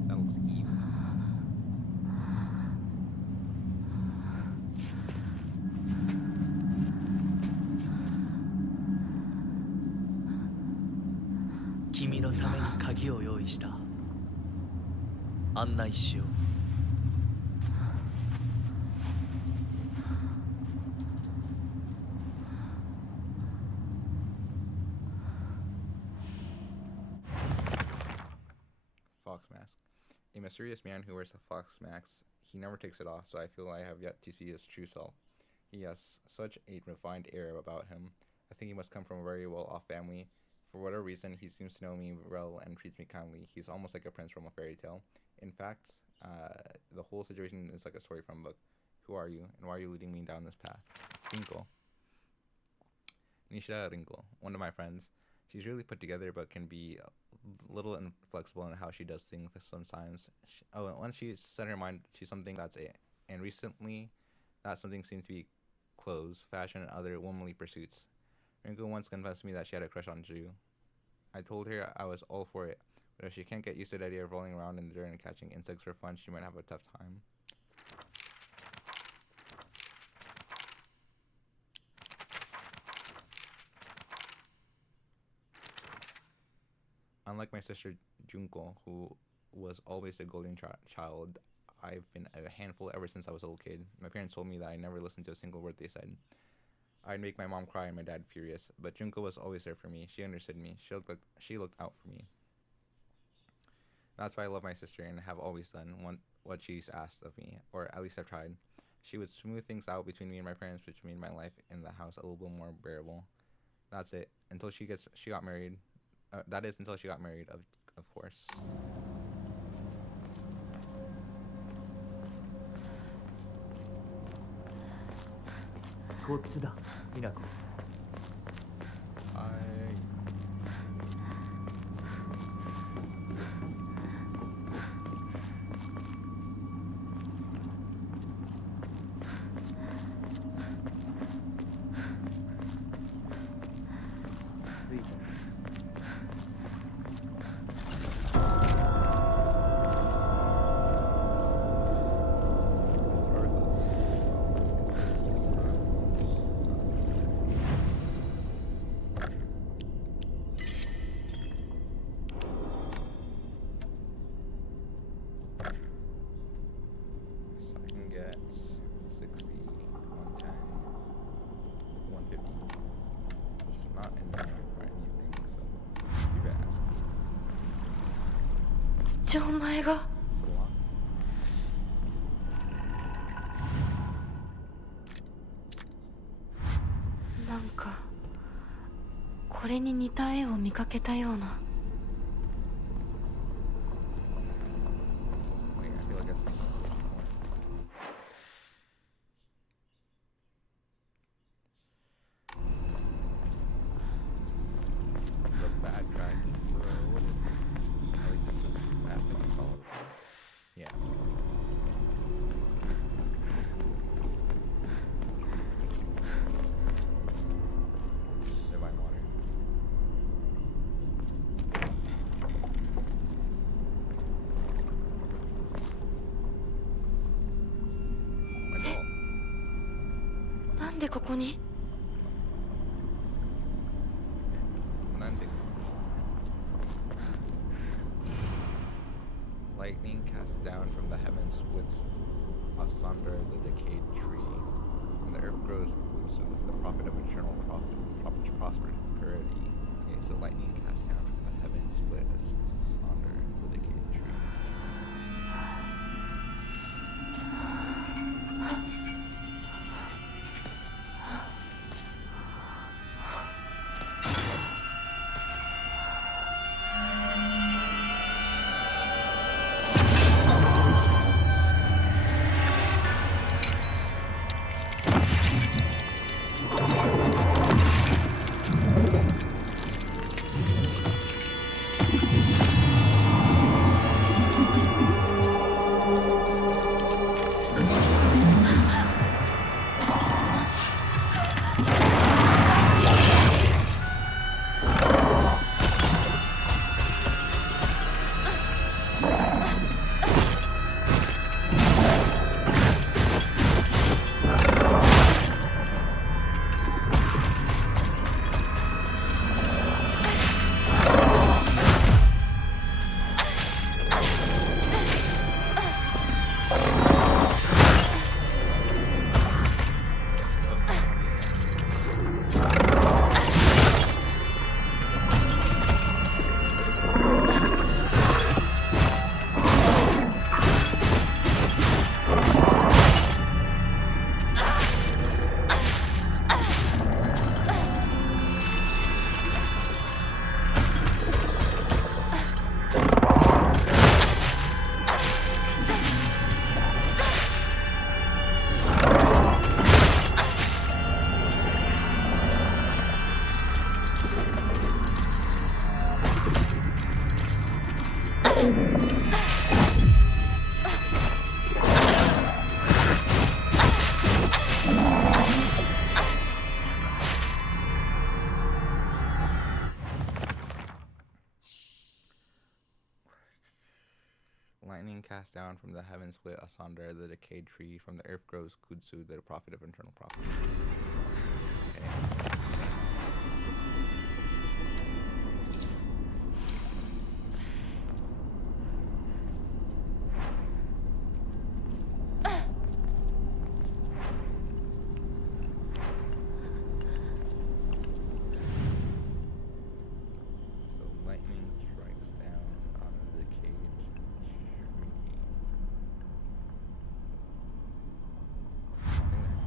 That looks evil. Kimiのために鍵を用意した。案内しよう。Fox mask. A mysterious man who wears a fox mask. He never takes it off, so I feel I have yet to see his true self. He has such a refined air about him. I think he must come from a very well-off family. For whatever reason, he seems to know me well and treats me kindly. He's almost like a prince from a fairy tale. In fact, the whole situation is like a story from a book. Who are you, and why are you leading me down this path? Rinko. Nishida Rinko, one of my friends. She's really put together, but can be a little inflexible in how she does things sometimes. Once she set her mind to something, that's it. And recently, that something seems to be clothes, fashion, and other womanly pursuits. Rinko once confessed to me that she had a crush on Ju. I told her I was all for it, but if she can't get used to the idea of rolling around in the dirt and catching insects for fun, she might have a tough time. Unlike my sister Junko, who was always a golden child, I've been a handful ever since I was a little kid. My parents told me that I never listened to a single word they said. I'd make my mom cry and my dad furious, but Junko was always there for me. She understood me. She looked out for me. That's why I love my sister and have always done what she's asked of me, or at least I've tried. She would smooth things out between me and my parents, which made my life in the house a little bit more bearable. That's it. Until she got married. That is until she got married, of course. こっちだ、ミナコ。はい。ちお前が It's a lot. なんかこれに似た絵を見かけたような。 Wait, I feel like I've seen this before. The bad dragon, bro. What is it? At least this is map that I followed. Yeah. Divine water. My goal. なんでここに？ Landing. Lightning cast down from the heavens splits asunder the decayed tree, and the earth grows inclusive of the profit of eternal prosperity. Okay, so lightning cast down from the heavens split asunder the decayed tree. Lightning cast down from the heavens split asunder the decayed tree. From the earth grows kudzu, the profit of internal prophecy. Okay. So lightning strikes down on the decayed tree. Nothing there.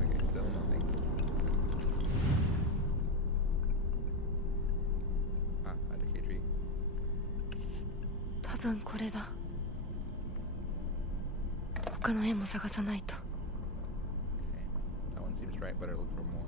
Okay, still nothing. Ah, a decayed tree. 多分これだ。他の絵も探さないと。 Okay. That one seems right, better look for more.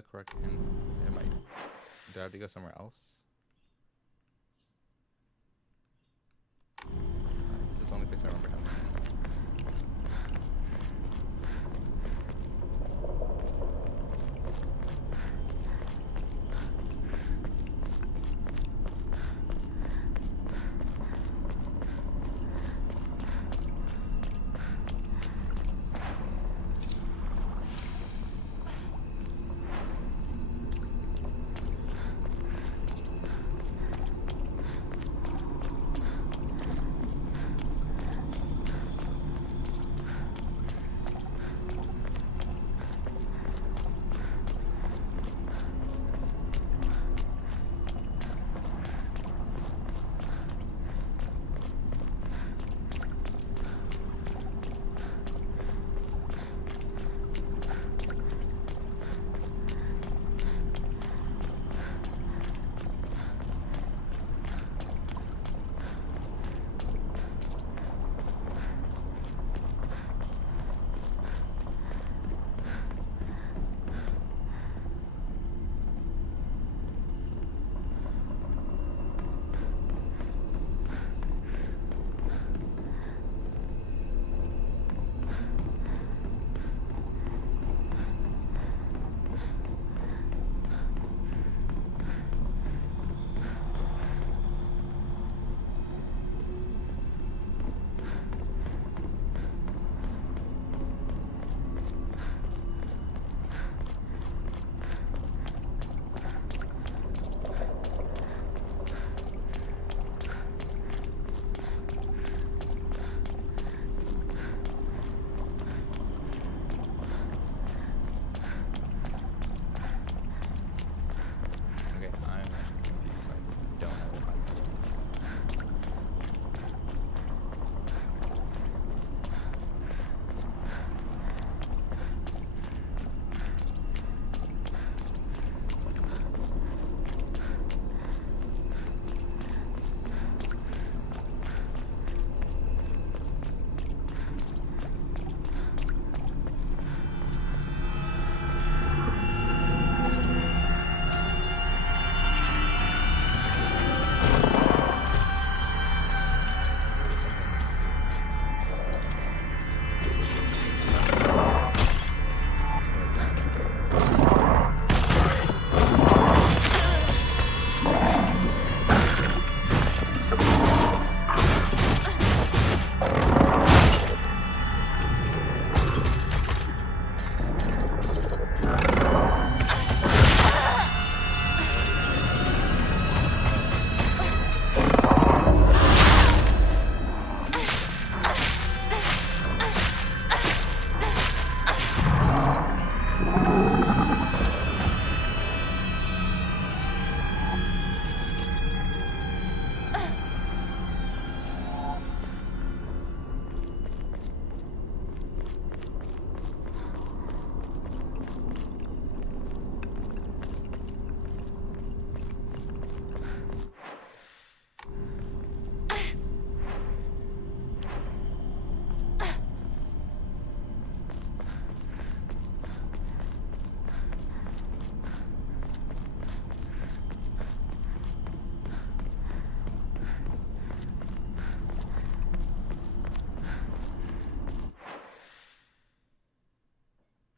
the correct end? It might. Do I have to go somewhere else? This is the only place I remember having it. Okay, I'm actually confused. I don't know what I'm doing.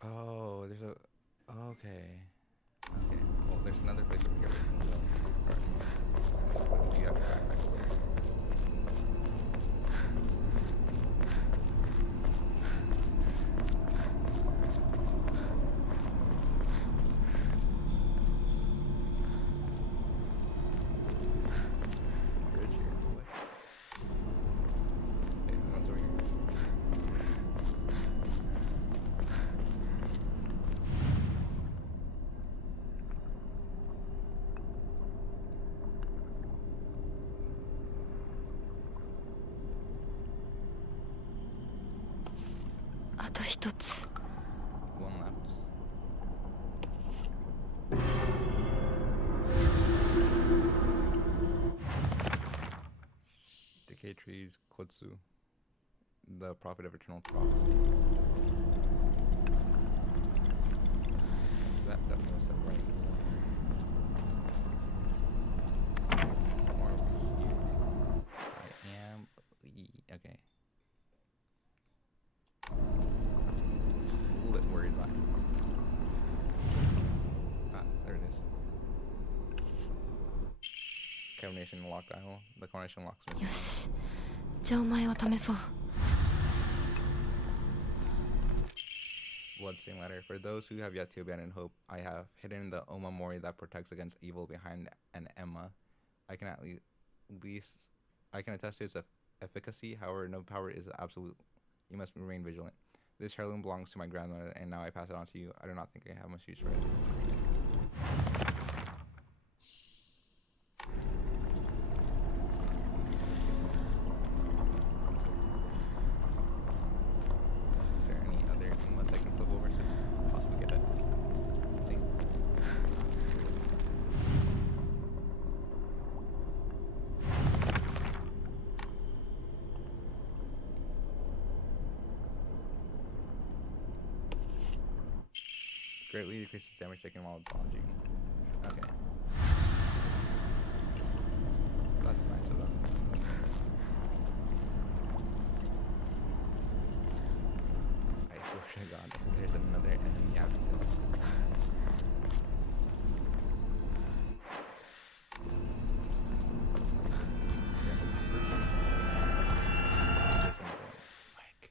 Oh, there's a. Okay. Okay. Well, there's another place over here we can go. Or, you have to back back away. Bridge here. What? Okay, that one's over here. One left. Decay trees, Kotsu, the prophet of eternal prophecy. That definitely was so bright. Some more over here. I am. Okay. A little bit worried about it. Ah, there it is. Combination lock dial. The combination locks missing. よし、じゃあお前を試そう。 Bloodstained letter. For those who have yet to abandon hope, I have hidden the Omamori that protects against evil behind an Emma. I can I can attest to its efficacy. However, no power is absolute. You must remain vigilant. This heirloom belongs to my grandmother, and now I pass it on to you. I do not think I have much use for it. Is there any other Emmas I can flip over to possibly get a thing? Greatly decreases damage taken while dodging. Okay. That's nice of them. I swear to God, there's another enemy out there. There's another one. Like.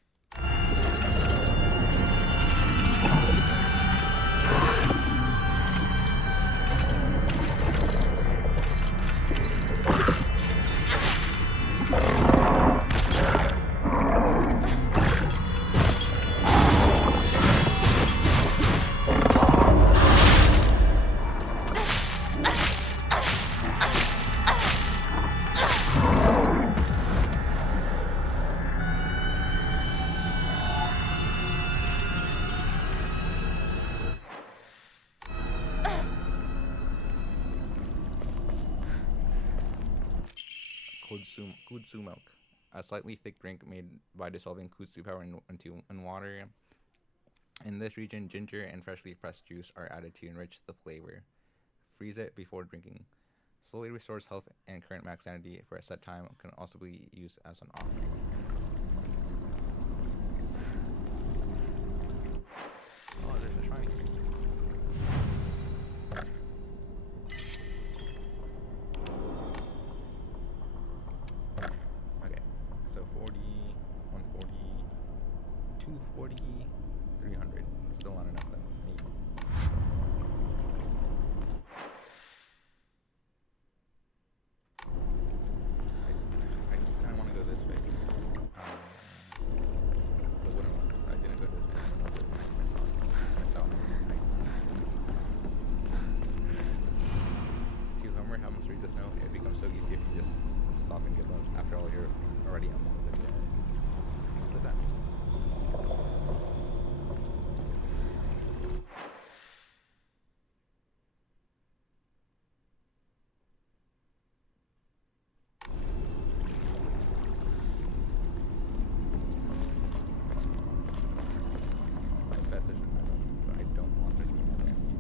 Kudzu milk, a slightly thick drink made by dissolving kudzu powder in water. In this region, ginger and freshly pressed juice are added to enrich the flavor. Freeze it before drinking. Slowly restores health and current max sanity for a set time. Can also be used as an offering. Oh, there's a shrine here. Okay, so 40, 140, 240, 300. Still not enough though. Need more. I kind of want to go this way. The wooden ones. I didn't go this way. I don't know if I saw. To Homer, how much read this note? It becomes so easy if you just stop and give up. After all, you're already among the dead. What is that? I bet this is metal, but I don't want there to be more enemy.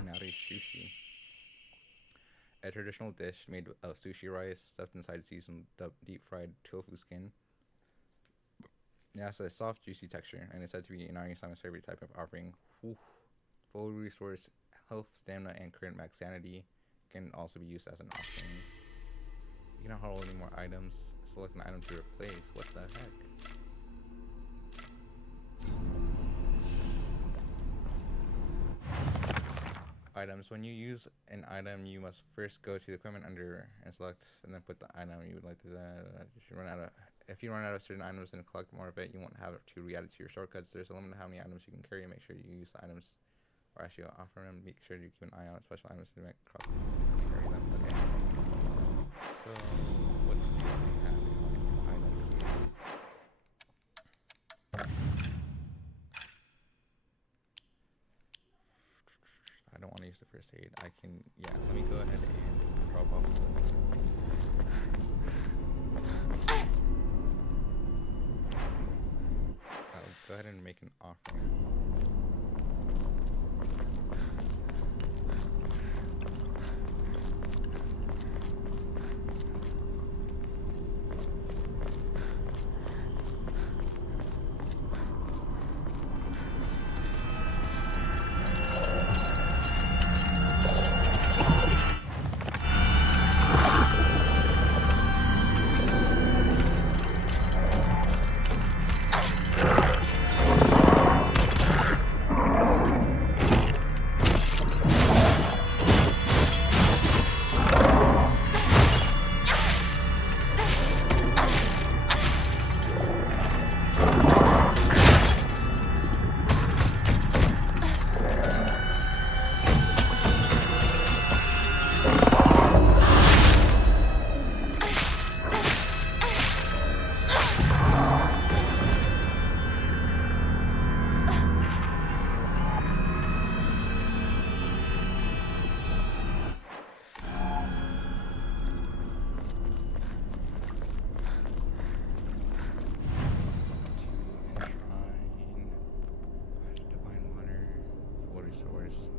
Inari sushi. A traditional dish made of sushi rice stuffed inside seasoned deep fried tofu skin. It has a soft, juicy texture and is said to be Inari Sama's favorite type of offering. Oof. Full resource, health, stamina, and current max sanity. Can also be used as an offering. You cannot hold any more items. Select an item to replace. What the heck? Items. When you use an item, you must first go to the equipment under and select, and then put the item you would like to. If you run out of certain items and collect more of it, you won't have to re-add it to your shortcuts. There's a limit to how many items you can carry. Make sure you use the items Or actually, I'll offer them. Make sure you keep an eye on special items to make cross carry them. Okay. So, what do you have in my items here? I don't want to use the first aid. I can, yeah, let me go ahead and drop off I'll go ahead and make an offering.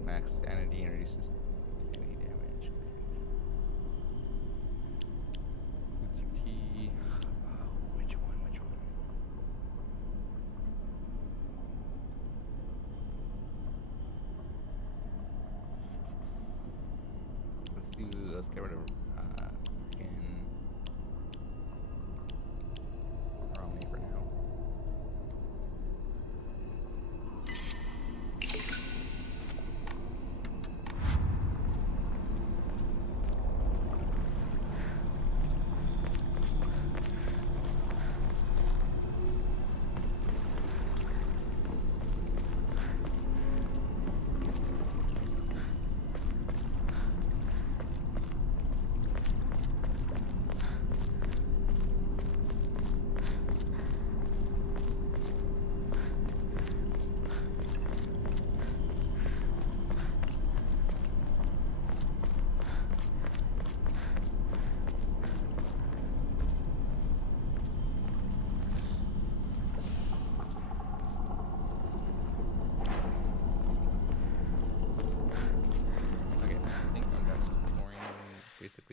Max sanity and reduces sanity damage. QT. Which one? Let's get rid of freaking Romney for now.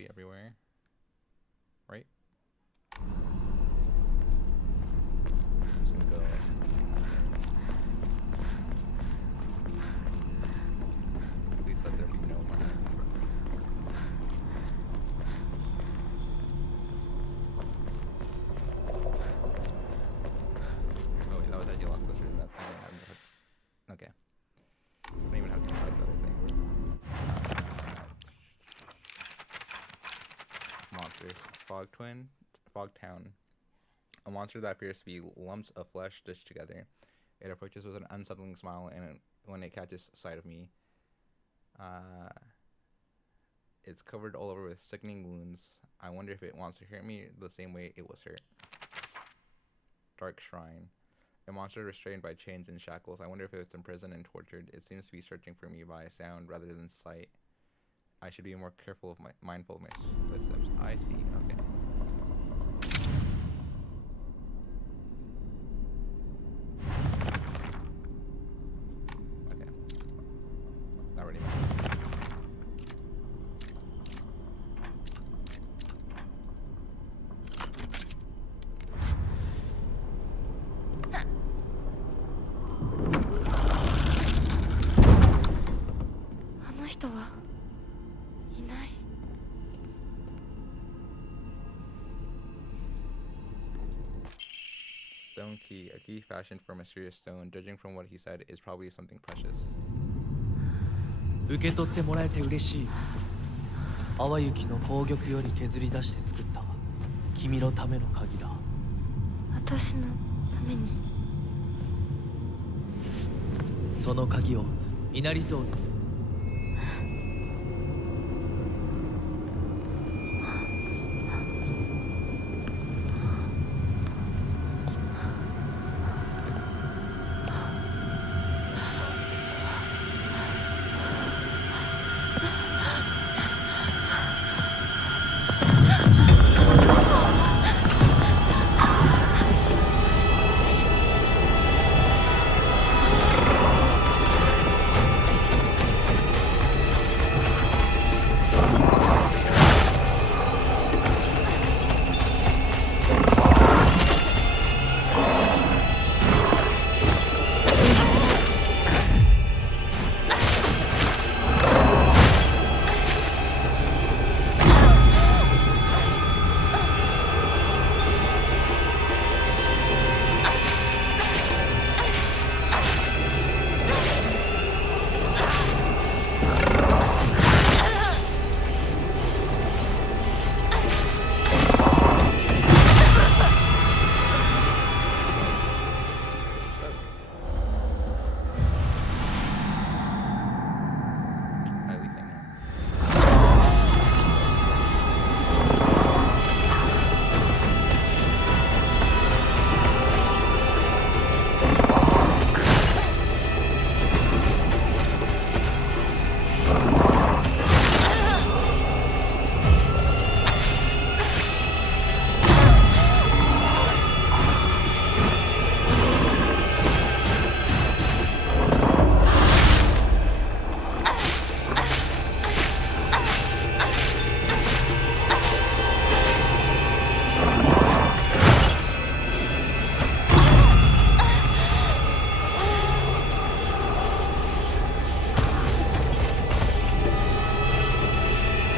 Everywhere, right? I'm just gonna go. Please let there be no money. Oh wait, that was actually a lot closer than that. I didn't have that. Okay. I don't even have to fight the other thing. Monsters. Fogtown. A monster that appears to be lumps of flesh stitched together. It approaches with an unsettling smile, and when it catches sight of me, it's covered all over with sickening wounds. I wonder if it wants to hurt me the same way it was hurt. Dark Shrine. A monster restrained by chains and shackles. I wonder if it's imprisoned and tortured. It seems to be searching for me by sound rather than sight. I should be more careful of mindful of my footsteps. I see. Okay. Okay. Not ready. Stone key, a key fashioned for a mysterious stone. Judging from what he said, is probably something precious. 受け取ってもらえて嬉しい。淡雪の紅玉より削り出して作った君のための鍵だ。私のために。その鍵を稲荷像に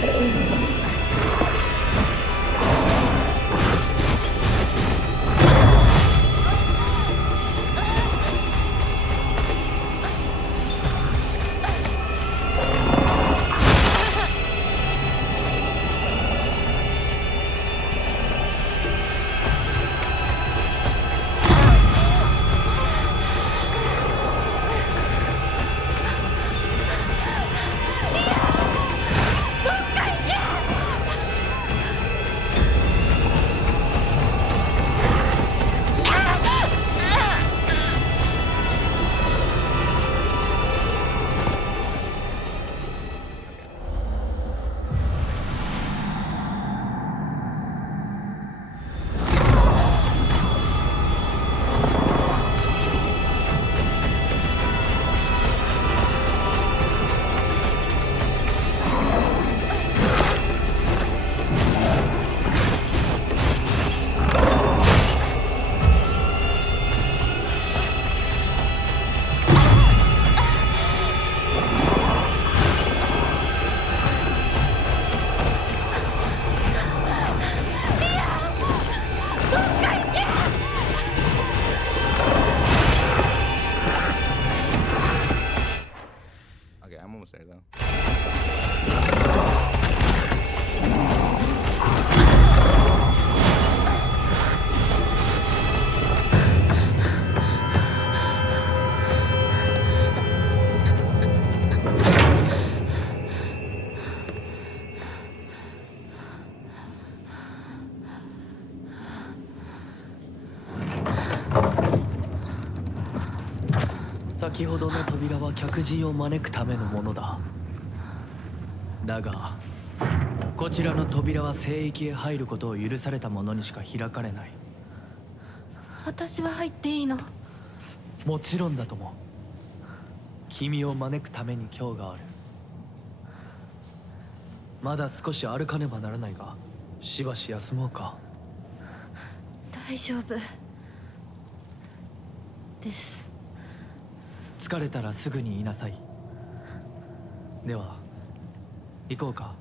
At least I know. Okay, I'm almost there though.先ほどの扉は客人を招くためのものだ。だがこちらの扉は聖域へ入ることを許された者にしか開かれない。私は入っていいの？もちろんだとも。君を招くために今日がある。まだ少し歩かねばならないが、しばし休もうか。大丈夫です。疲れたらすぐに言いなさい。では行こうか。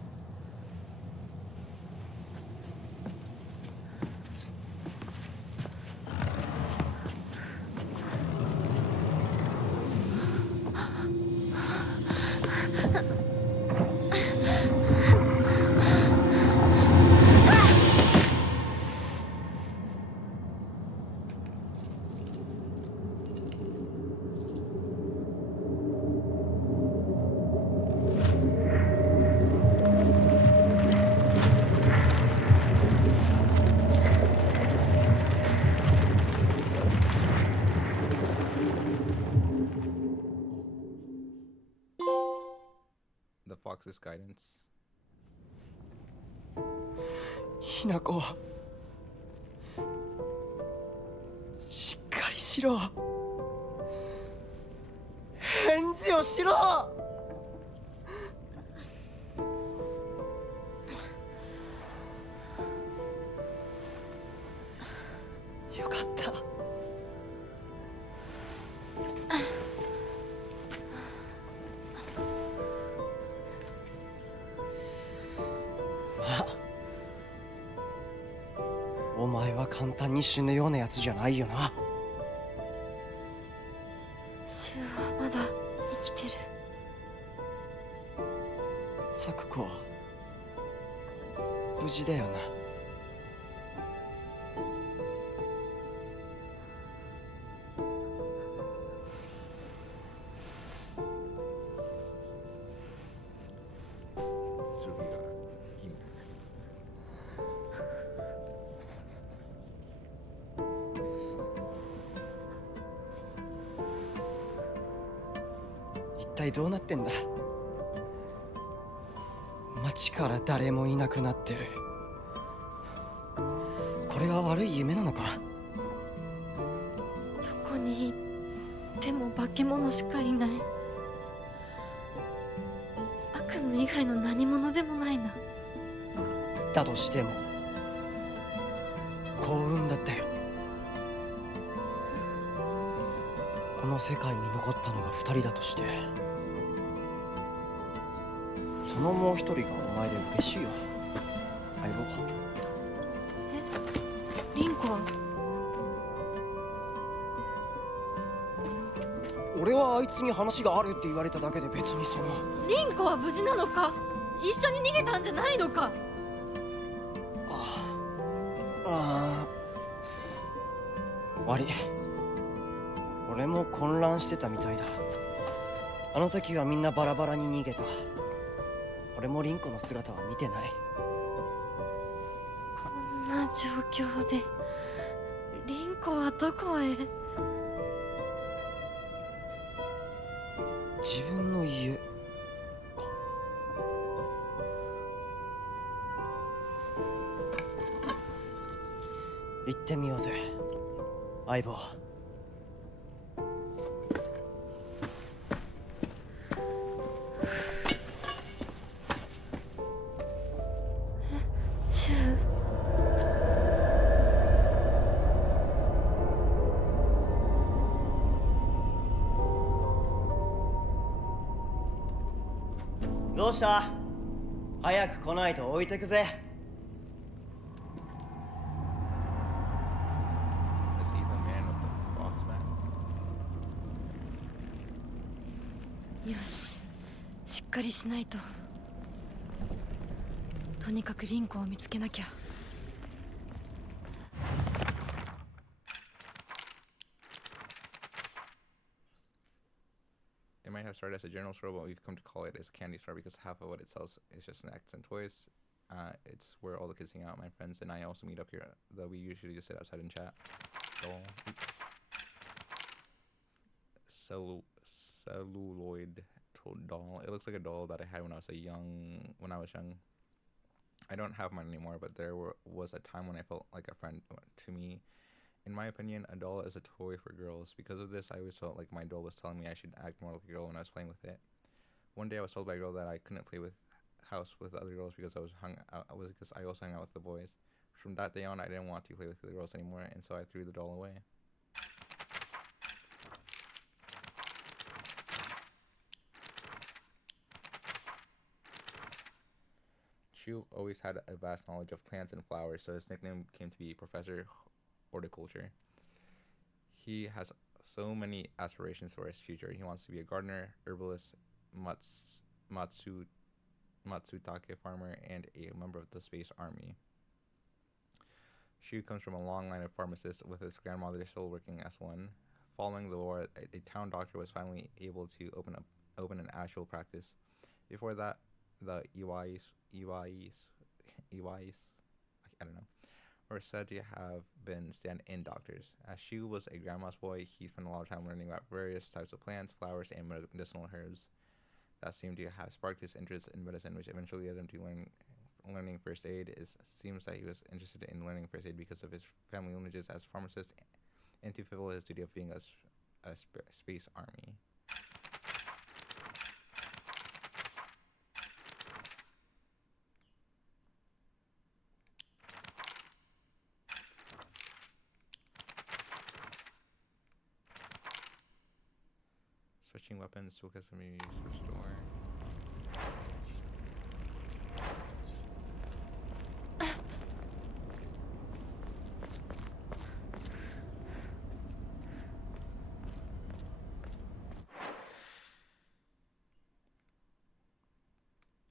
Fox's guidance. ひなこしっかりしろ返事をしろよかったお前は簡単に死ぬようなやつじゃないよな。シュウはまだ生きてる。サクコは無事だよな。Sukiが金。一体どうなってんだ。街から誰もいなくなってる。これは悪い夢なのか。どこに行っても化け物しかいない。悪夢以外の何者でもないな。だとしても幸運だったよ。この世界に残ったのが2人だとして、そのもう一人がお前で嬉しいよ相棒。リンコは？俺はあいつに話があるって言われただけで別にその。リンコは無事なのか？一緒に逃げたんじゃないのか？悪い。俺も混乱してたみたいだ。あの時はみんなバラバラに逃げた。俺もリンコの姿は見てない。こんな状況でリンコはどこへ？自分の家か。行ってみようぜ相棒。シュウ。どうした？早く来ないと置いてくぜ。Is he the man with the fox mask? よし、しっかりしないと。とにかくリンコを見つけなきゃ。It might have started as a general store, but we've come to call it as candy store because half of what it sells is just snacks and toys. It's where all the kids hang out. My friends and I also meet up here, though we usually just sit outside and chat. Celluloid doll. It looks like a doll that I had when I was young. I don't have mine anymore, but was a time when I felt like a friend to me. In my opinion, a doll is a toy for girls. Because of this, I always felt like my doll was telling me I should act more like a girl when I was playing with it. One day I was told by a girl that I couldn't play with house with other girls because I also hung out with the boys. From that day on, I didn't want to play with the girls anymore, and so I threw the doll away. Chu always had a vast knowledge of plants and flowers, so his nickname came to be Professor Horticulture. He has so many aspirations for his future. He wants to be a gardener, herbalist, matsutake farmer, and a member of the Space Army. Shu comes from a long line of pharmacists, with his grandmother still working as one. Following the war, a town doctor was finally able to open an actual practice. Before that, the Iwais, I don't know, were said to have been stand-in doctors. As Shu was a grandma's boy, he spent a lot of time learning about various types of plants, flowers, and medicinal herbs. that seem to have sparked his interest in medicine, which eventually led him to learning first aid. It seems that he was interested in learning first aid because of his family lineages as pharmacist and to fulfill his duty of being a space army. Switching weapons, toolkits can be used to restore.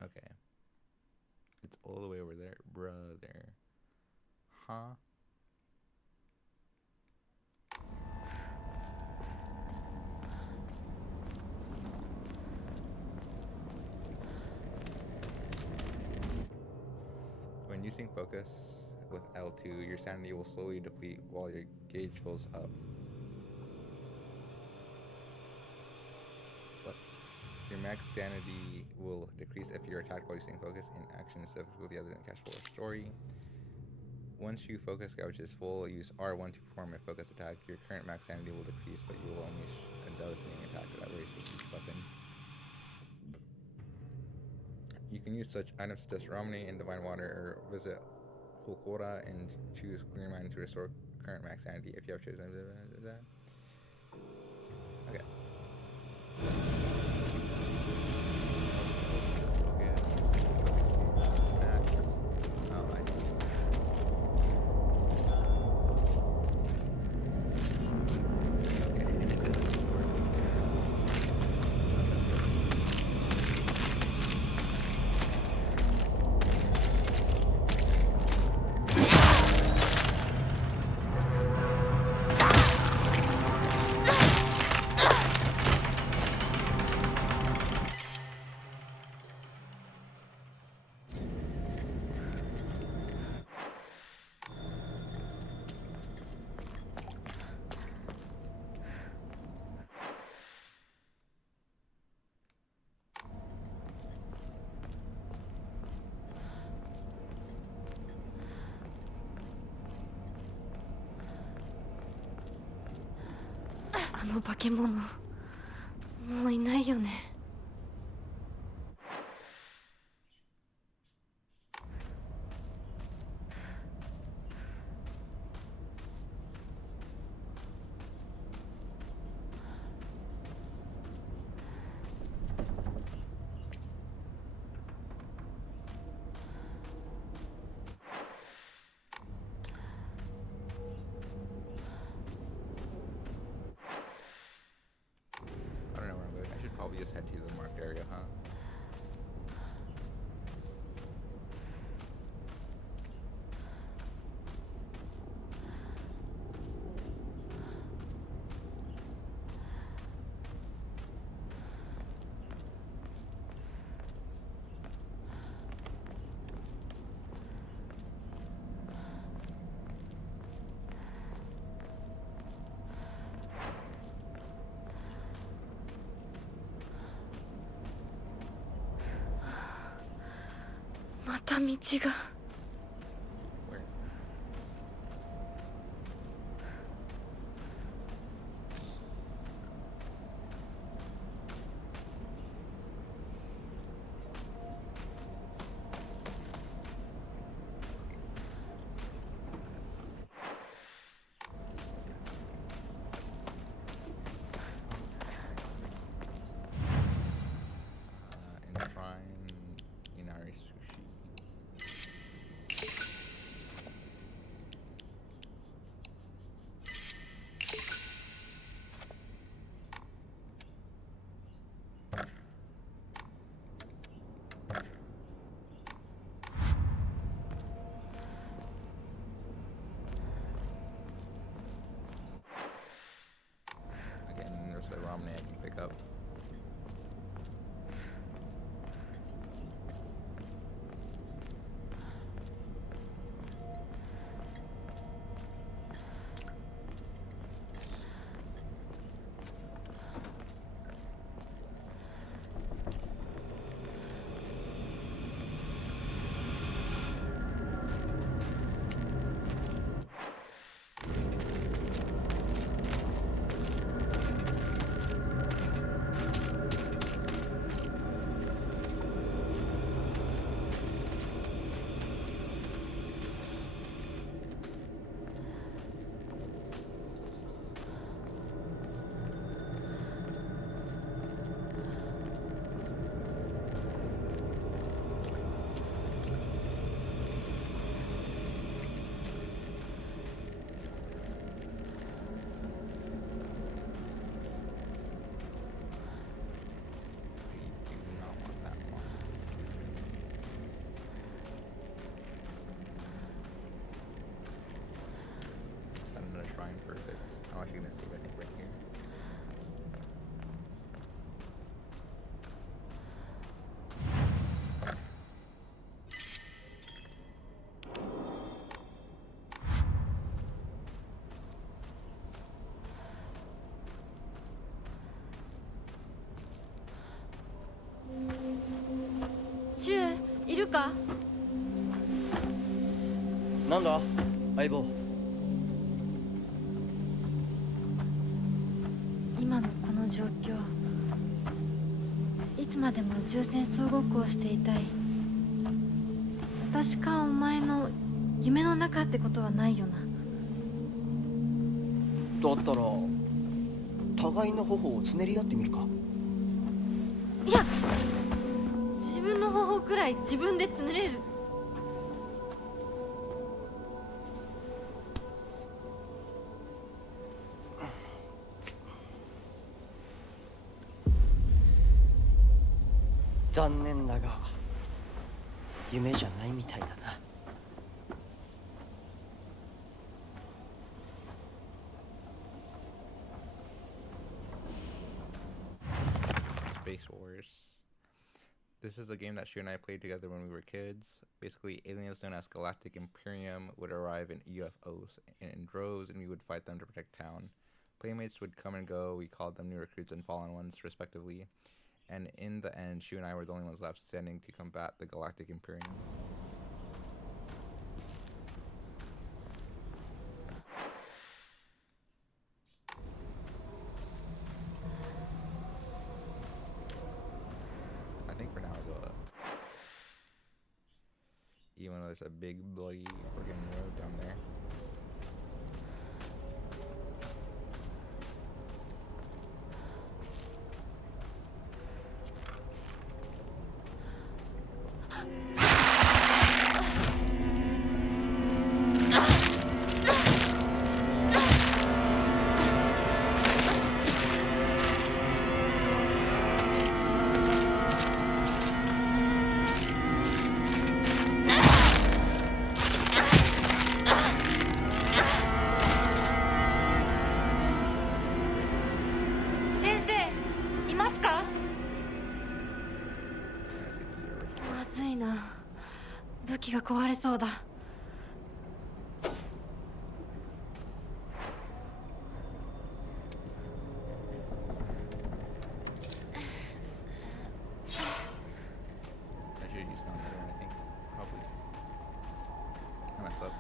Okay. It's all the way over there, brother. Huh? When using focus with L2, your sanity will slowly deplete while your gauge fills up. What? Your max sanity will decrease if you're attacked while using focus in action instead of with the other than casual or story. Once your focus gauge is full, use R1 to perform a focus attack. Your current max sanity will decrease, but you will unleash a devastating attack that varies with each weapon. You can use such items such as Ramne and Divine Water, or visit Hulkora and choose Clear Mind to restore current max sanity if you have chosen that. Okay. Okay. Oh, I see. Okay, and it doesn't restore.あの化け物もういないよね。I don't know where I'm going. I should probably just head to the marked area, huh?また道が。 Where? Enshrine Inari Sushi. Again, there's the Ramne I can pick up. fine, perfect. I'm actually gonna save, I think, right here.シュウいるか？なんだ相棒。今のこの状況、いつまでも宇宙船総ごっこをしていたい。私かお前の夢の中ってことはないよな。だったら互いの頬をつねり合ってみるか。いや、自分の方法くらい自分でつねれる。残念だが夢じゃないみたいだな。Space Wars. This is a game that Shu and I played together when we were kids. Basically, aliens known as Galactic Imperium would arrive in UFOs in droves, and we would fight them to protect town. Playmates would come and go. We called them new recruits and fallen ones, respectively. And in the end, Shu and I were the only ones left standing to combat the Galactic Imperium. I think for now I'll go up. Even though there's a big bloody friggin' road down there.まずいな。武器が壊れそうだ。I should use down there, I think. Probably. I messed up.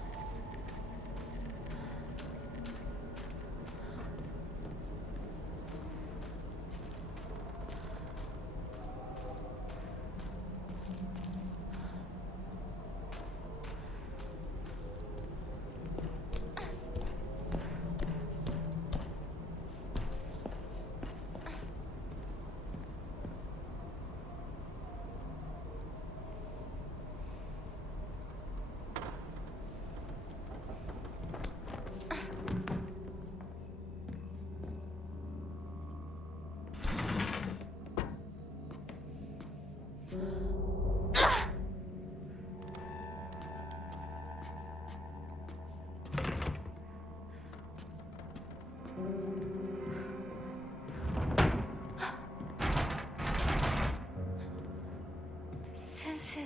先生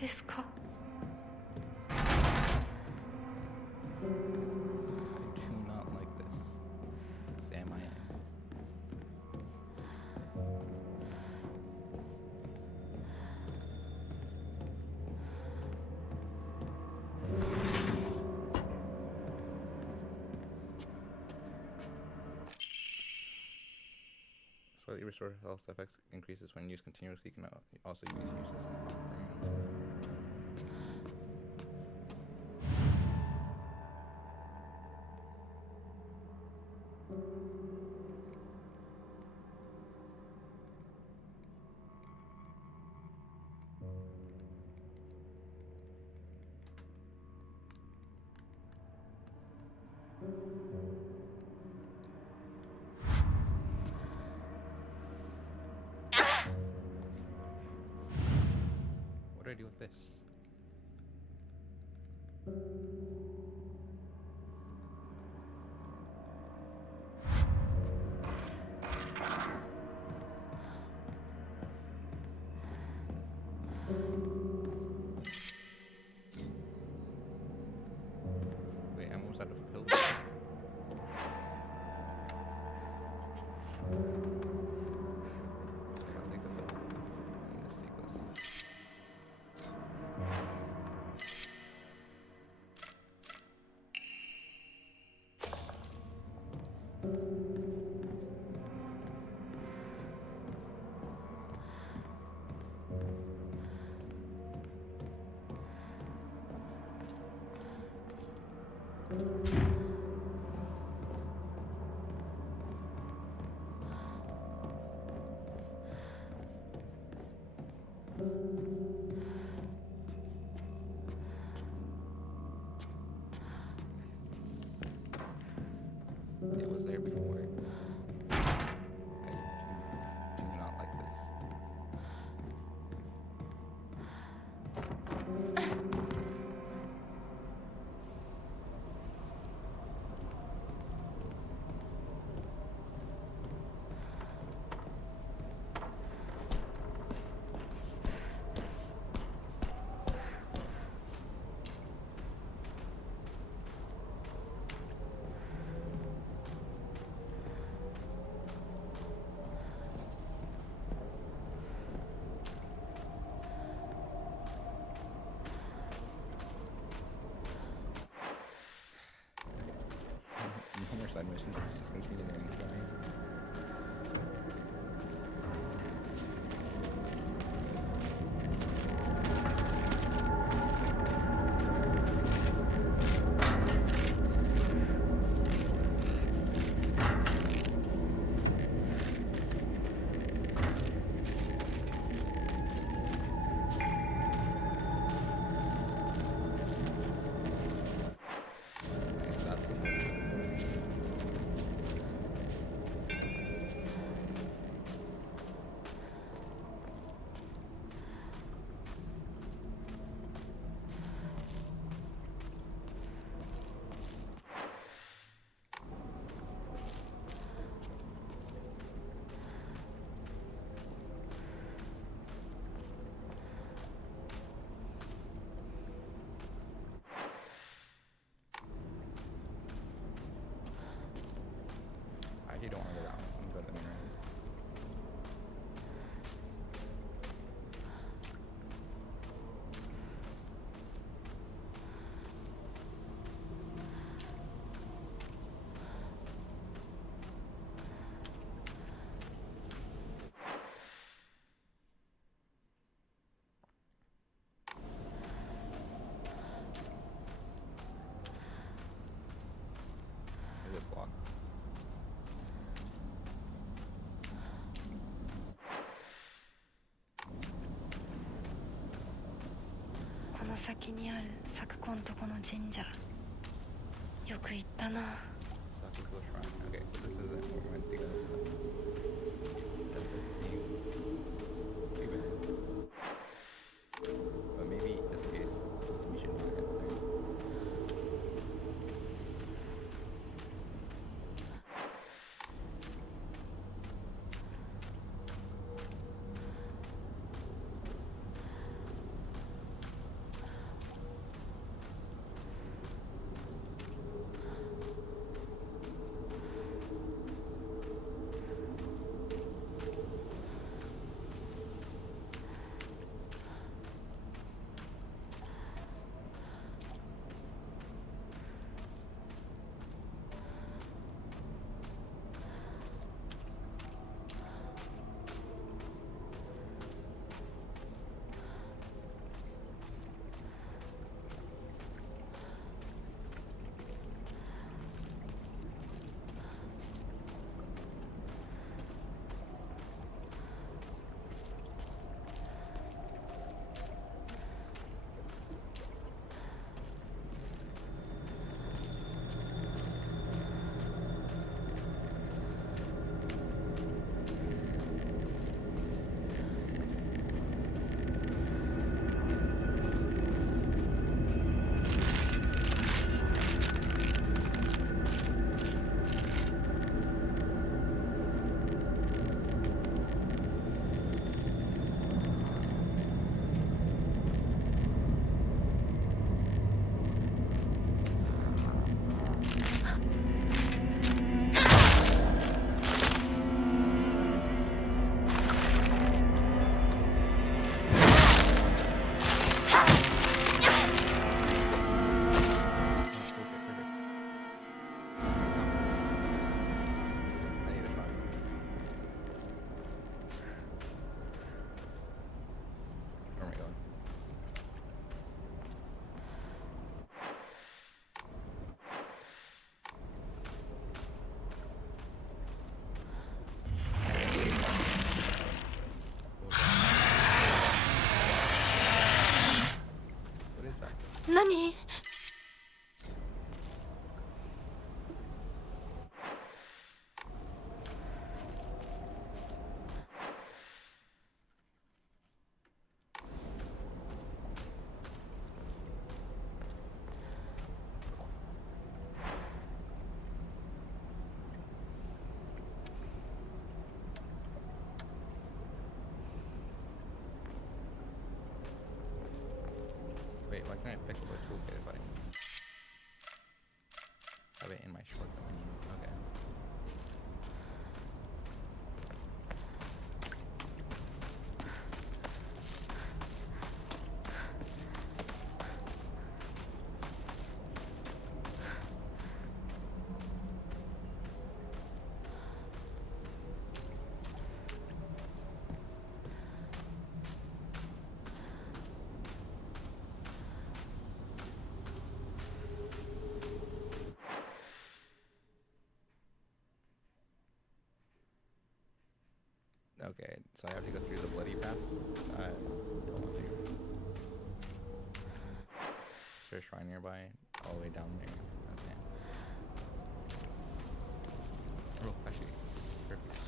ですか？ I do not like this. Sam, I am. Slightly restore health effects increases when used continuously. You can also use this in offering. What do I do with this? Wait, I'm almost out of pills. I'll take the pill. And just take this. It was there before. I do not like this. No more side missions, it's just continuing story. That's the point. I actually don't want to go down. I'm going anyway. Is it blocks?この先にある咲子んとこの神社よく行ったな。 Sakuko Shrine. Okay, so this isn't what we're thinking of. Doesn't seem too bad. But maybe just in case, we should not get there. 何？ Wait, why can't I pick up a toolkit if I have it in my shortcut menu? Okay. Okay, so I have to go through the bloody path. I don't want to. Is there a shrine nearby? All the way down there. Okay. Oh, actually, perfect.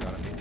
Got him. Maybe I do.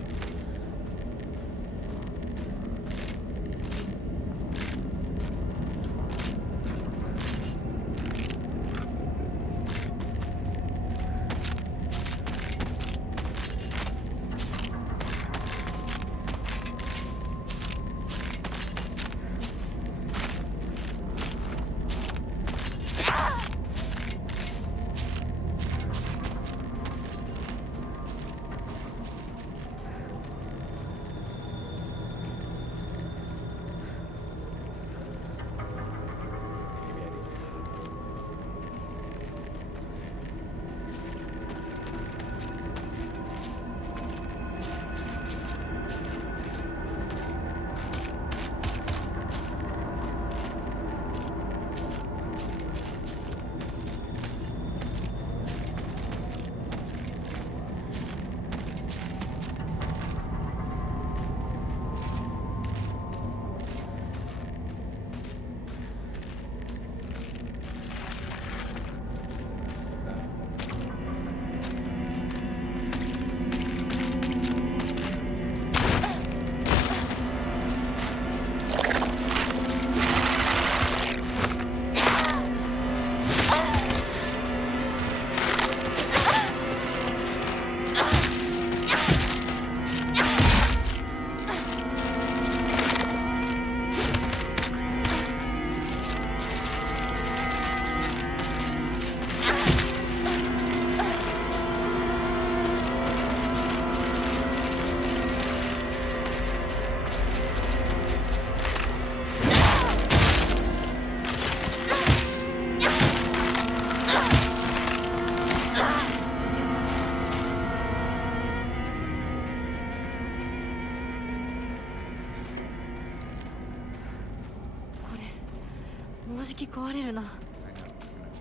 壊れるな。 I know,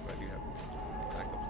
but I do have backups.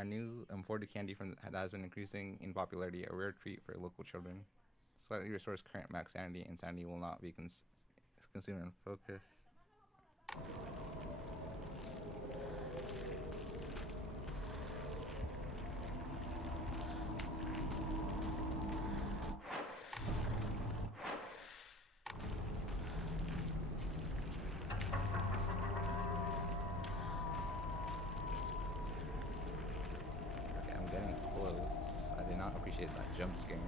A new imported candy that has been increasing in popularity, a rare treat for local children. Slightly restores current max sanity, and sanity will not be consumed in focus. Okay, I'm getting close. I did not appreciate that jump scare.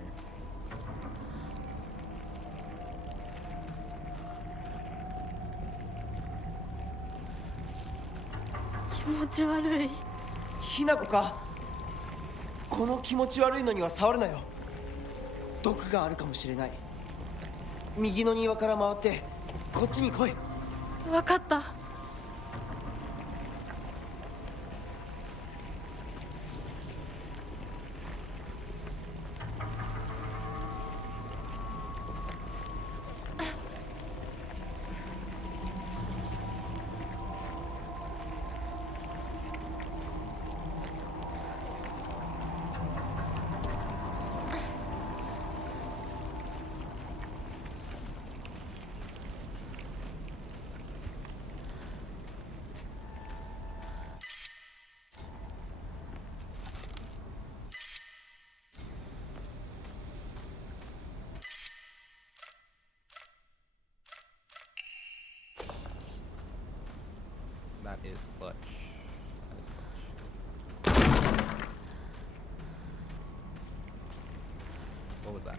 ひなこか。この気持ち悪いのには触るなよ。毒があるかもしれない。右の庭から回ってこっちに来い。わかった。That is clutch. That is clutch. What was that?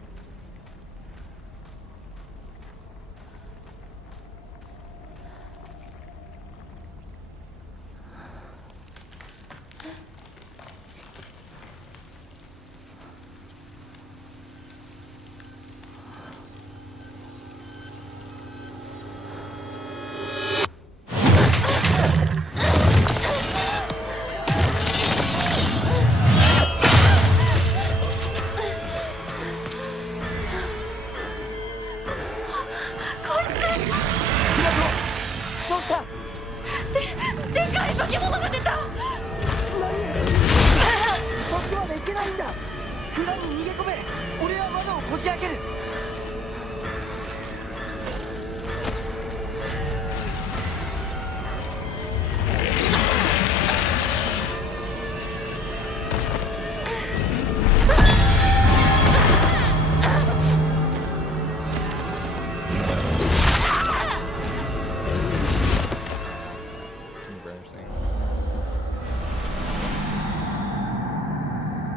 It's embarrassing.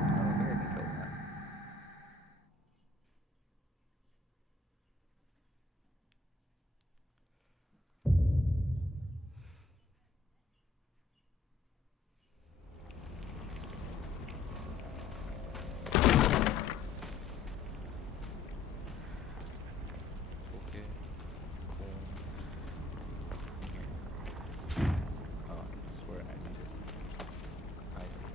I don't think I can kill that. Okay, that's cool. Oh, that's where I need it. I see.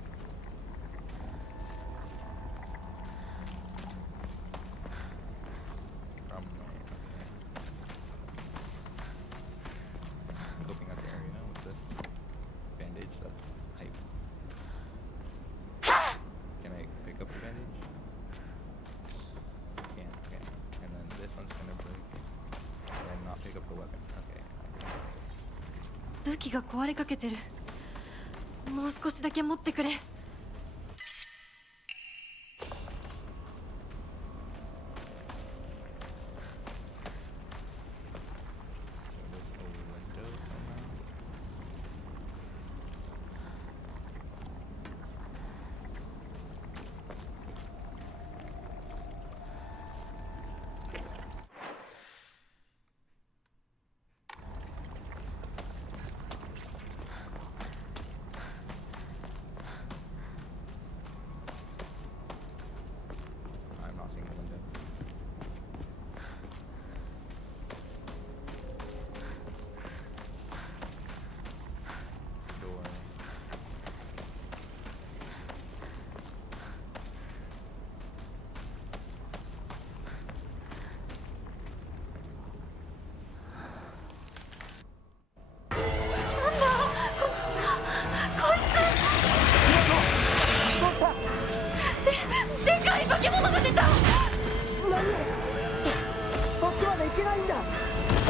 From there, okay. Scoping out the area with this bandage, that's hype. Can I pick up the bandage? Can't, okay. And then this one's gonna break. And not pick up the weapon. Okay. 武器が壊れかけてる。もう少しだけ持ってくれ。So there's a window somehow.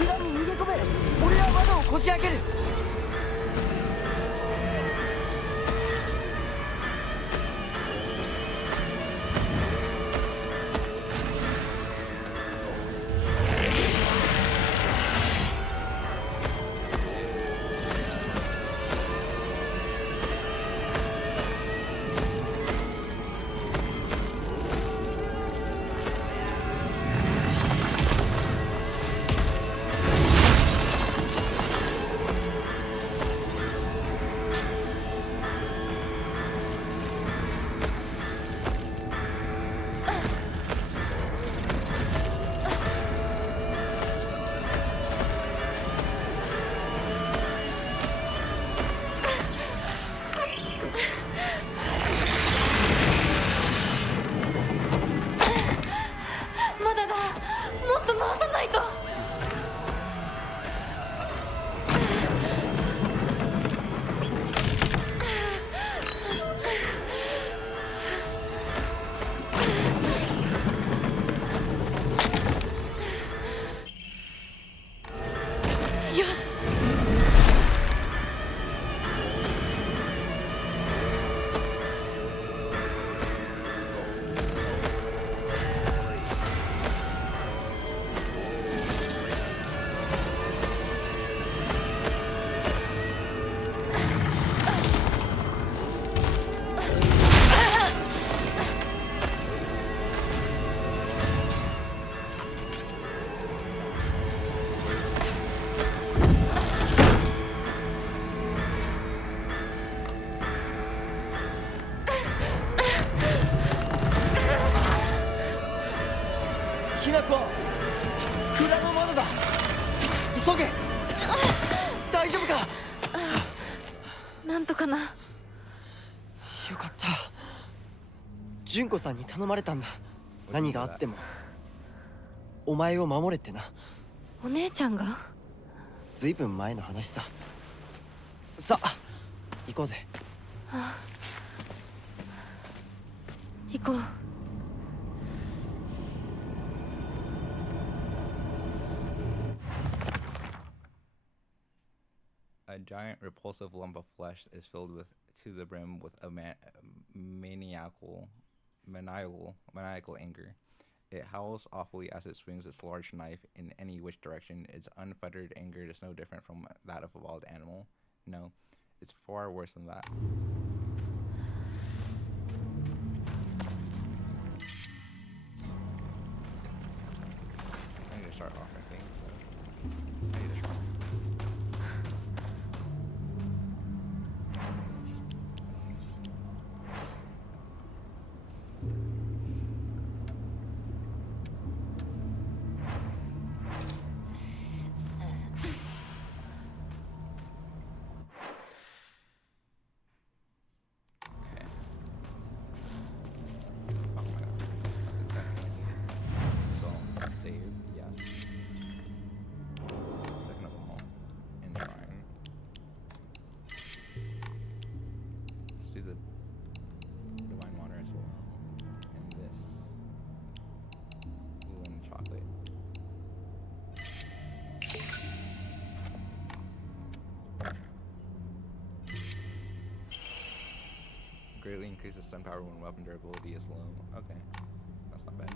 裏に逃げ込め。俺は窓をこじ開ける。まだだ。もっと回さないと。よし。ひなこ、蔵の窓だ。急げ。大丈夫か。なんとかな。よかった。純子さんに頼まれたんだ。何があってもお前を守れってな。お姉ちゃんが？ずいぶん前の話さ。さあ行こうぜ。行こう。A giant, repulsive lump of flesh is filled with to the brim with a maniacal anger. It howls awfully as it swings its large knife in any which direction. Its unfettered anger is no different from that of a wild animal. No, it's far worse than that. I need to start off, I think. So I need to try. Greatly increases stun power when weapon durability is low. Okay, that's not bad.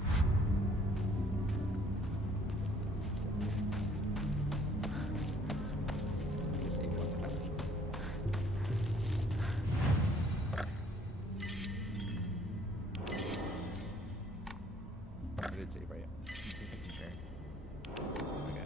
Just save weapon damage. I did save, right? Just making sure. Okay.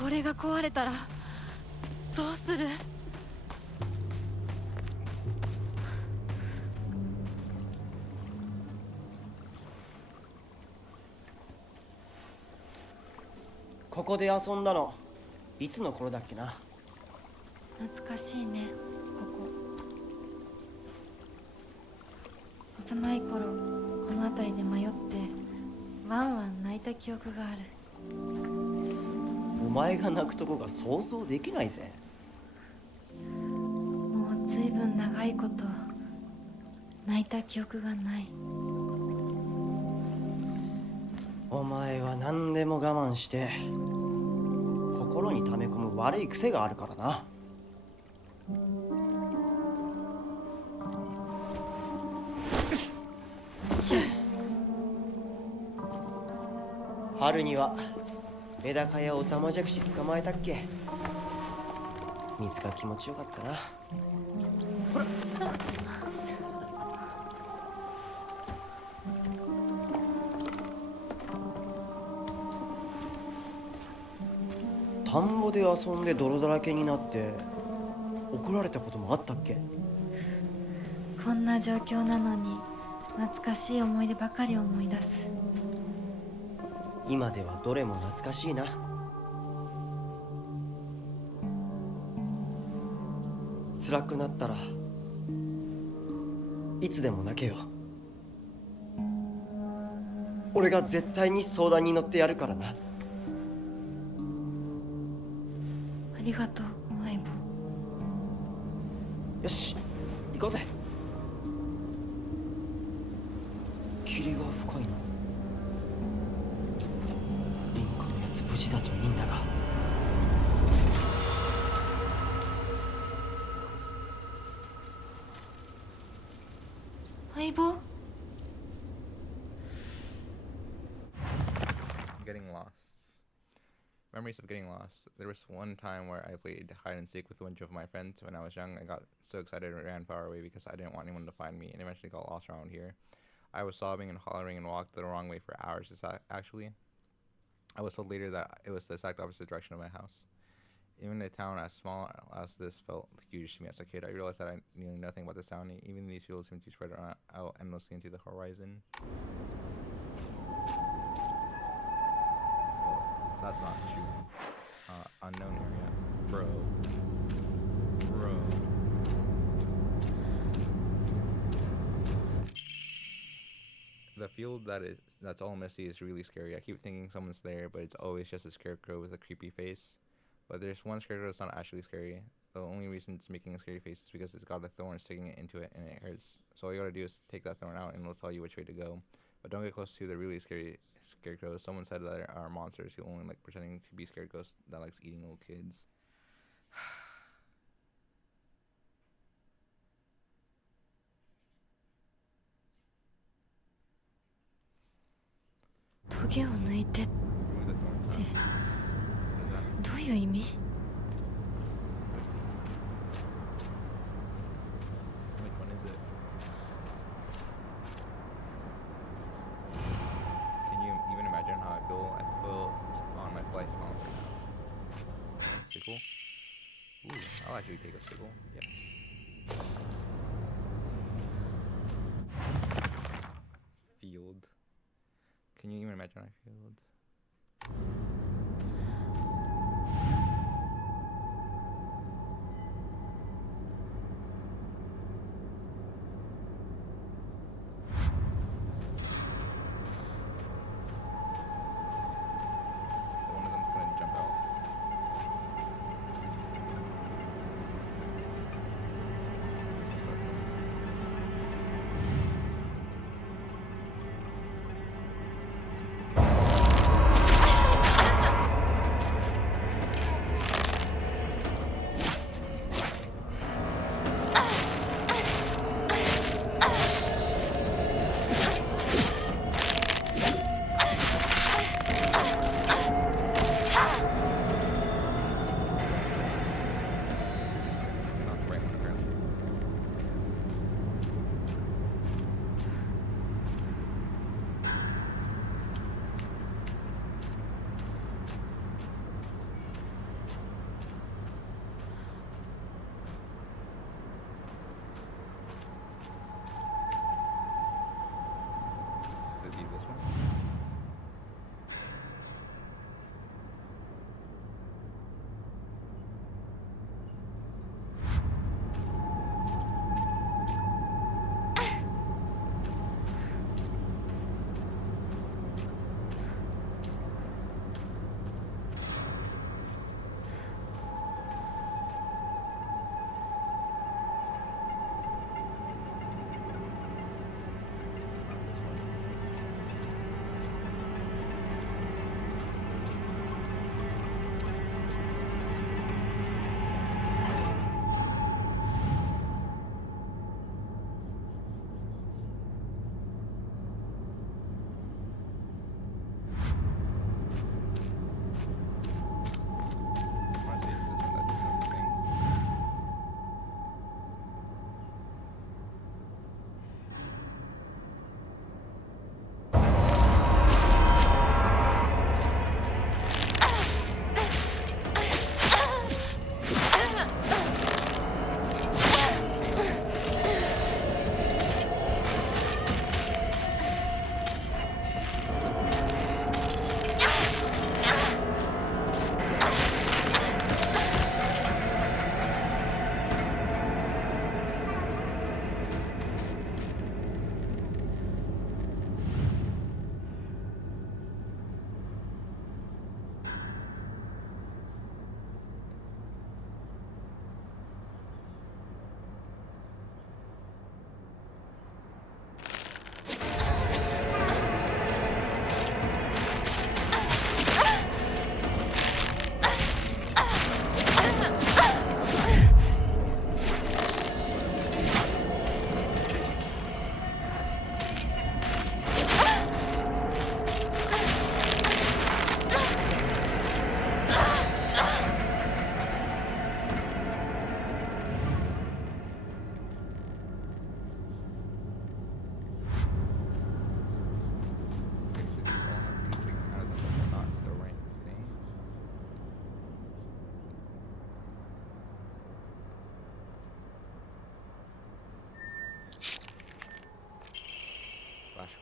これが壊れたらどうする？ここで遊んだのいつの頃だっけな。懐かしいね、ここ。幼い頃この辺りで迷ってワンワン泣いた記憶がある。お前が泣くとこが想像できないぜ。もうずいぶん長いこと泣いた記憶がない。お前は何でも我慢して心に溜め込む悪い癖があるからな。春にはメダカやオタマジャクシ捕まえたっけ。水が気持ちよかったな。田んぼで遊んで泥だらけになって怒られたこともあったっけ。こんな状況なのに懐かしい思い出ばかり思い出す。今ではどれも懐かしいな。辛くなったらいつでも泣けよ。俺が絶対に相談に乗ってやるからな。ありがとう、相棒。よし、行こうぜ。霧が深いな。リンコのやつ無事だといいんだが。相棒？ Getting lost. Memories of getting lost. There was one time where I played hide and seek with a bunch of my friends when I was young. I got so excited and ran far away because I didn't want anyone to find me, and eventually got lost around here. I was sobbing and hollering and walked the wrong way for hours. Actually, I was told later that it was the exact opposite direction of my house. Even a town as small as this felt huge to me as a kid. I realized that I knew nothing about this town. Even these fields seemed to spread out endlessly into the horizon. That's not true. Unknown area. Bro. The field that's all messy is really scary. I keep thinking someone's there, but it's always just a scarecrow with a creepy face. But there's one scarecrow that's not actually scary. The only reason it's making a scary face is because it's got a thorn sticking it into it and it hurts. So all you gotta do is take that thorn out and it'll tell you which way to go. But don't get close to the really scary scarecrows. Someone said that there are monsters who only like pretending to be scarecrows that likes eating little kids. Togeを抜いてってどういう意味？ Which one is it? Can you even imagine how I feel? I feel on my flight smell right now. Sickle? Ooh, I'll actually take a sickle. Yes. Field. Can you even imagine my field? So one of them's gonna jump out. This one's gonna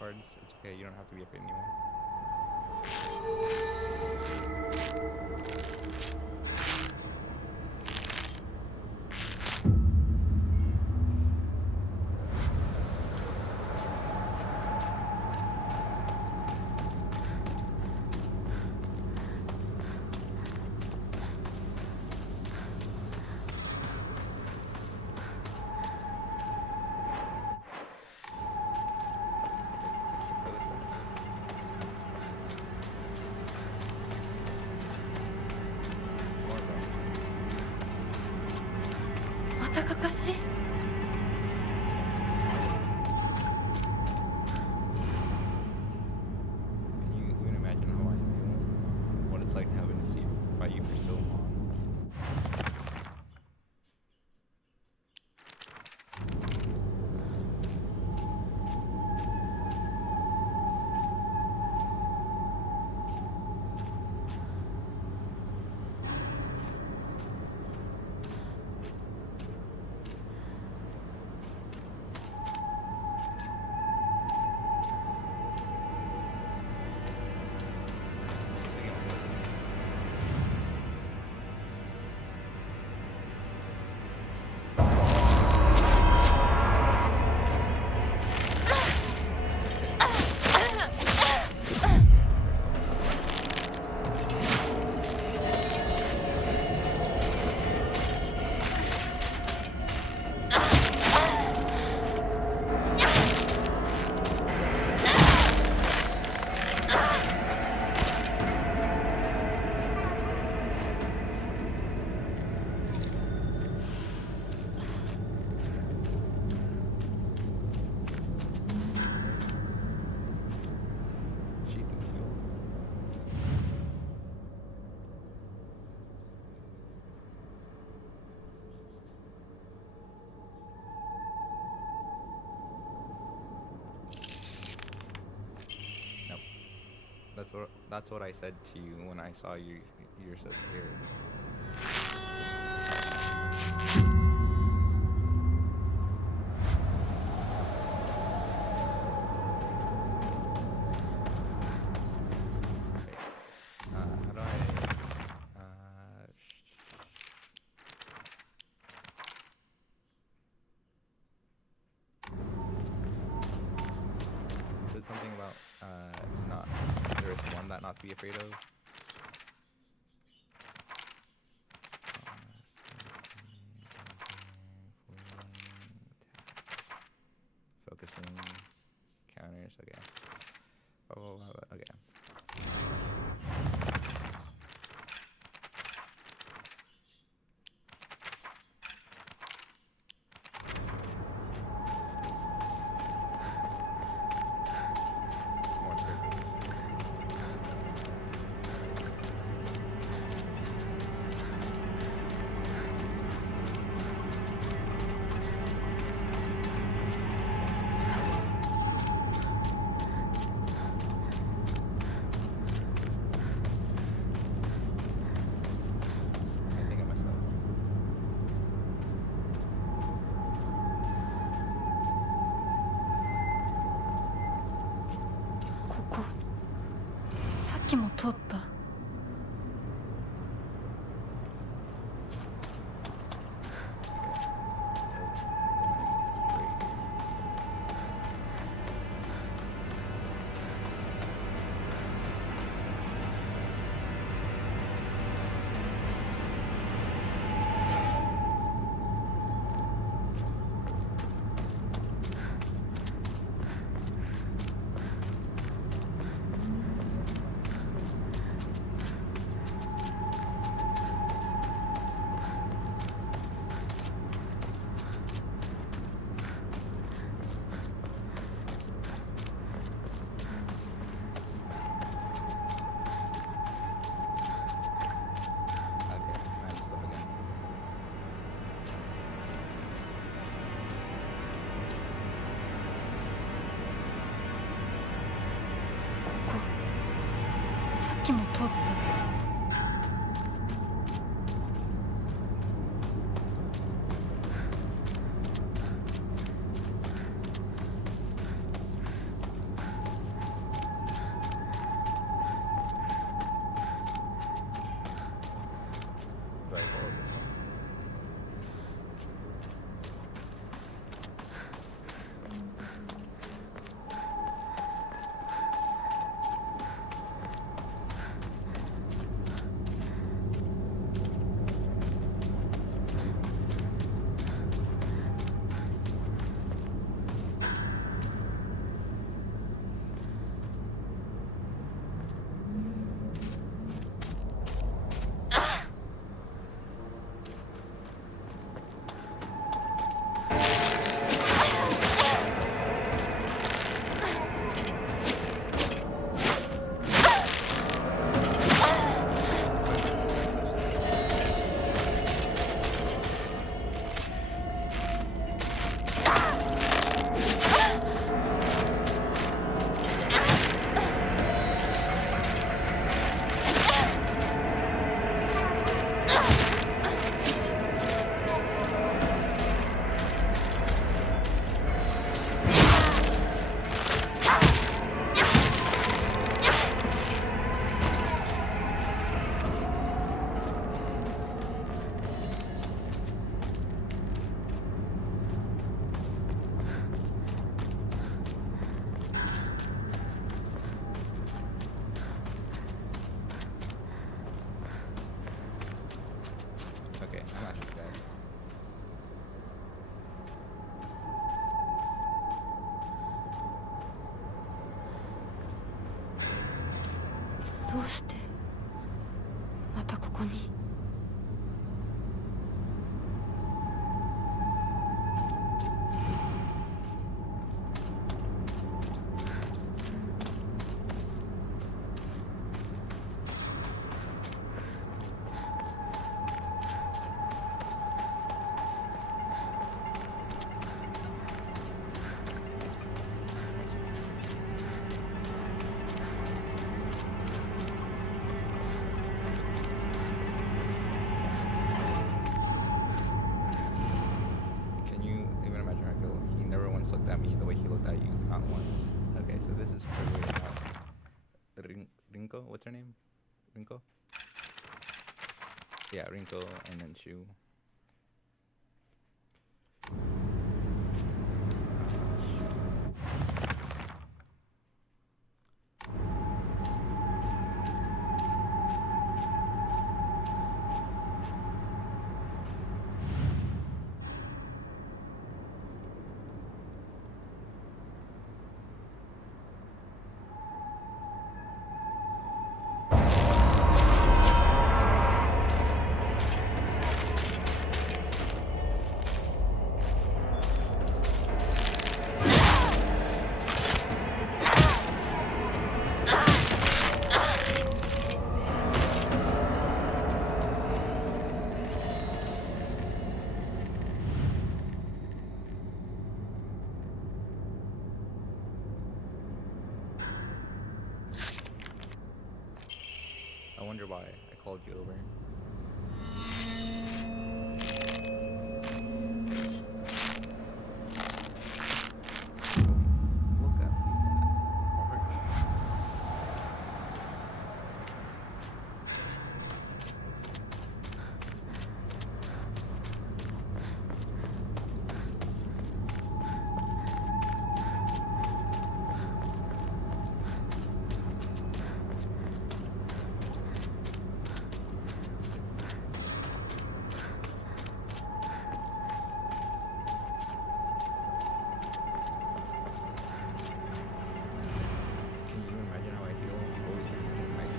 cards. It's okay. You don't have to be afraid anymore. Can you even imagine how I feel? What it's like having to see by you for so long? It's just a game of life. She do feel. Nope. That's what I said to you when I saw you. You're so scared. Okay. How do I? Said something about not. There's one that not to be afraid of. Focusing counters. Okay. Oh, okay. More circles. I think I messed up. Okay, I messed up again. どうしてまたここに。Can you even imagine how I feel? He never once looked at me the way he looked at you. Not once. Okay, so this is her way about Rinko? What's her name? Rinko? Yeah, Rinko and then Shu. I wonder why I called you over. Look at March. Can you imagine how I feel? You've always been such a nice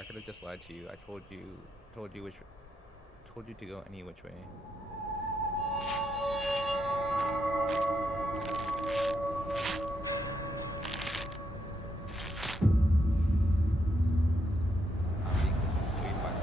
I could have just lied to you. I told you to go any which way. I'm being swayed by my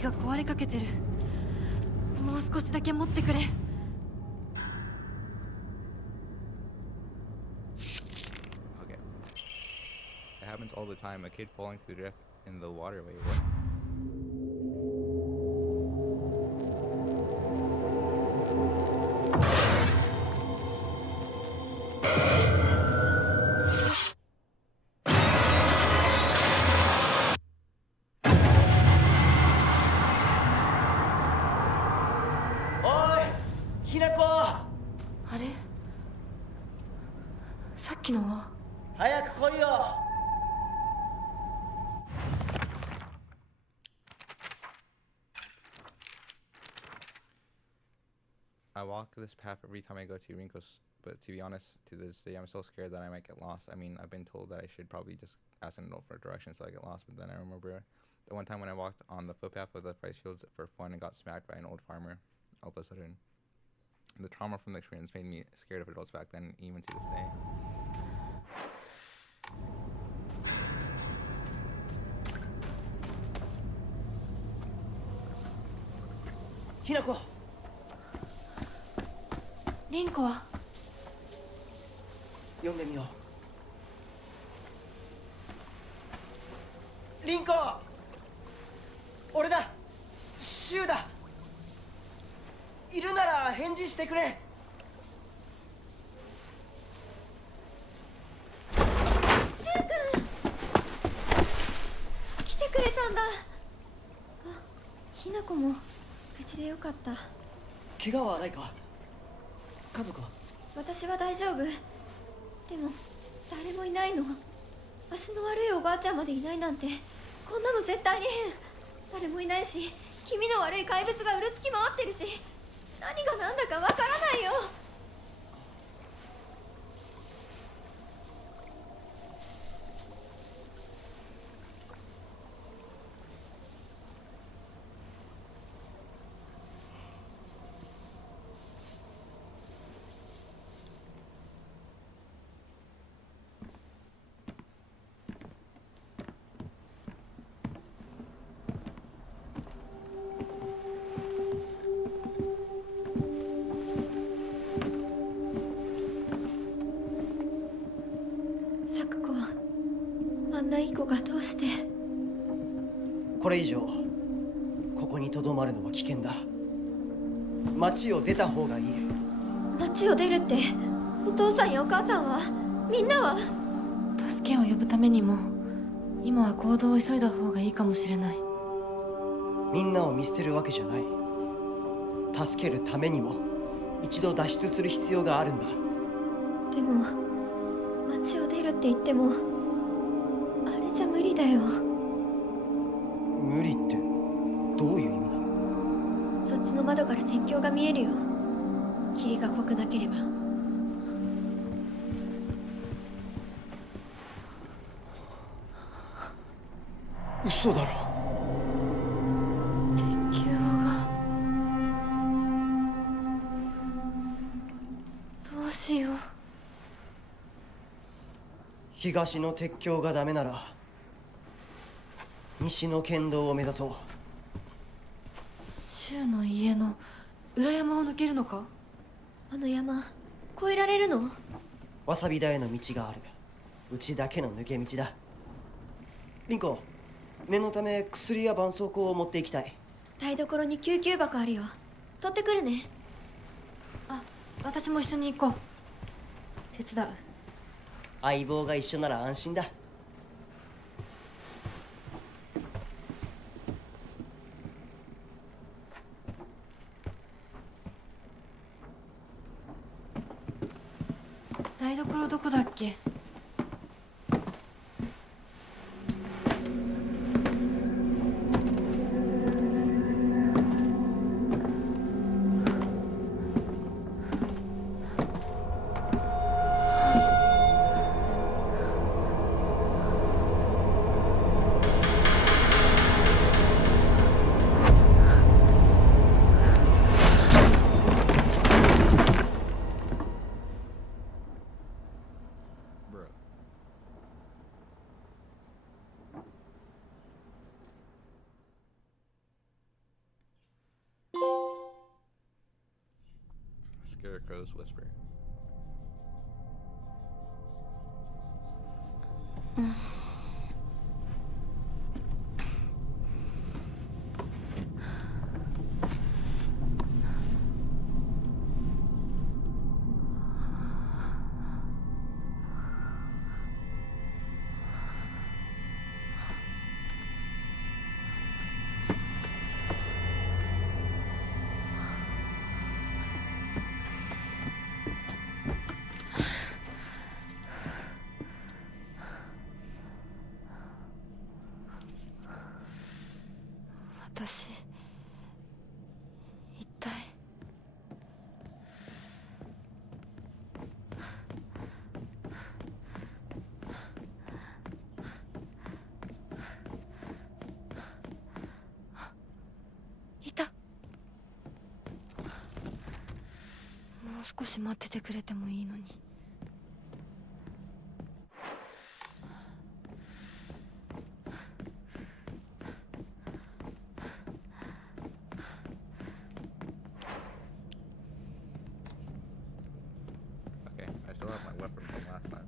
器が壊れかけてる。もう少しだけ持ってくれ。Okay. It happens all the time. A kid falling to death in the waterway. What? Oi! Hinako! あれ、さっきのは。早く来いよ。 I walk this path every time I go to Rinko's, but to be honest, to this day I'm so scared that I might get lost. I mean, I've been told that I should probably just ask an adult for directions so I get lost, but then I remember the one time when I walked on the footpath of the rice fields for fun and got smacked by an old farmer. All of a sudden, the trauma from the experience made me scared of adults back then, even to this day. Hinako! リンコは。読んでみよう。リンコ！俺だ！シュウだ！いるなら返事してくれ！来てくれたんだ。あ、ひなこも無事でよかった。怪我はないか？家族は？私は大丈夫。でも誰もいないの。足の悪いおばあちゃんまでいないなんて、こんなの絶対に変。誰もいないし、気味の悪い怪物がうるつき回ってるし、何が何だかわからないよ。あんないい子がどうして。これ以上ここにとどまるのは危険だ。町を出た方がいい。町を出るって、お父さんやお母さんは、みんなは。助けを呼ぶためにも今は行動を急いだ方がいいかもしれない。みんなを見捨てるわけじゃない。助けるためにも一度脱出する必要があるんだ。でも町を出るって言ってもあれじゃ無理だよ。無理ってどういう意味だ？そっちの窓から鉄橋が見えるよ。霧が濃くなければ。嘘だろ。鉄橋が。どうしよう。東の鉄橋がダメなら西の県道を目指そう。柊の家の裏山を抜けるのか？あの山越えられるの？わさび田への道がある。うちだけの抜け道だ。リンコ、念のため薬や絆創膏を持っていきたい。台所に救急箱あるよ。取ってくるね。あ、私も一緒に行こう。手伝う。相棒が一緒なら安心だ。台所どこだっけ？ Scarecrow's whisper.私一体いた。もう少し待っててくれてもいいのに。Okay, I still have my weapon from last time.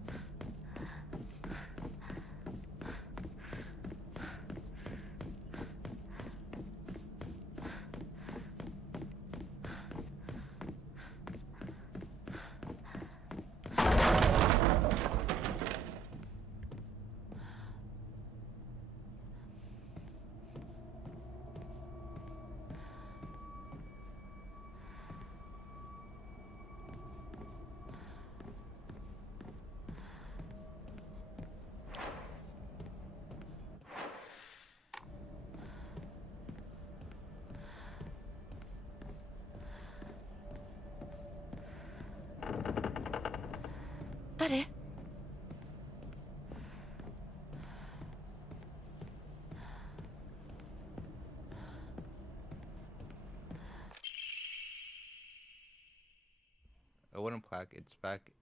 誰？A wooden plaque. It's back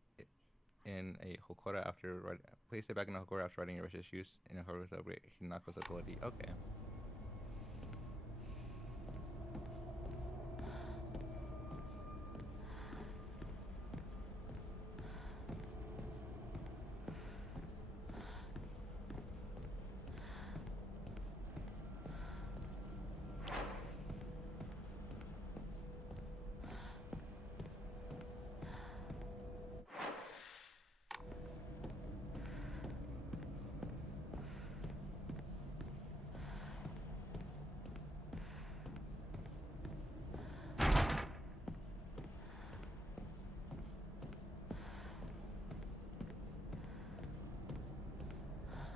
in a Hokora after place it back in a Hokora after writing your wishes. Use in a Hokora to upgrade Hinako's ability. Okay.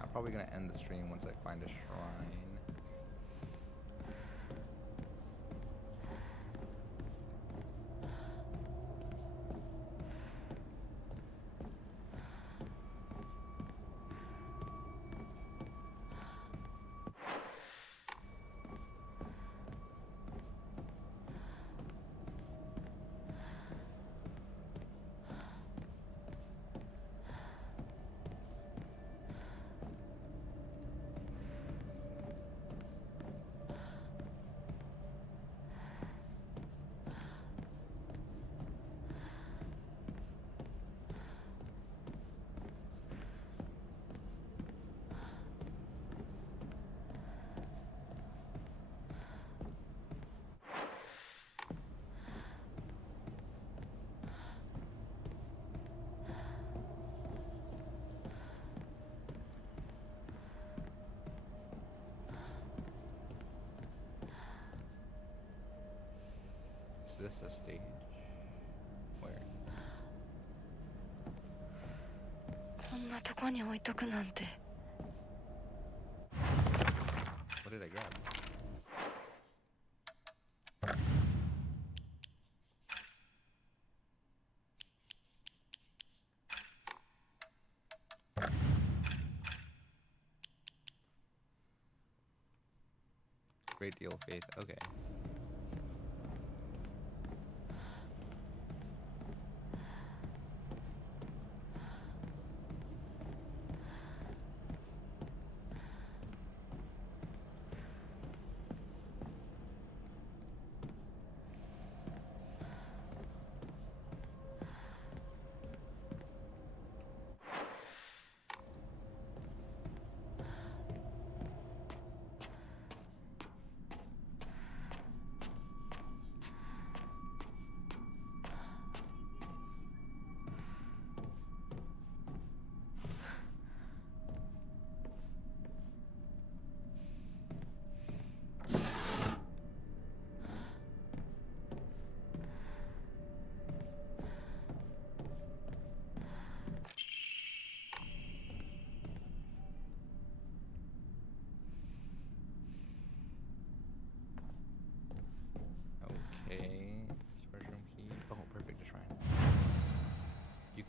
I'm probably gonna end the stream once I find a shrine. Is this a stage? Where? こんなとこに置いとくなんて。 What did I grab? Great deal of faith. Okay.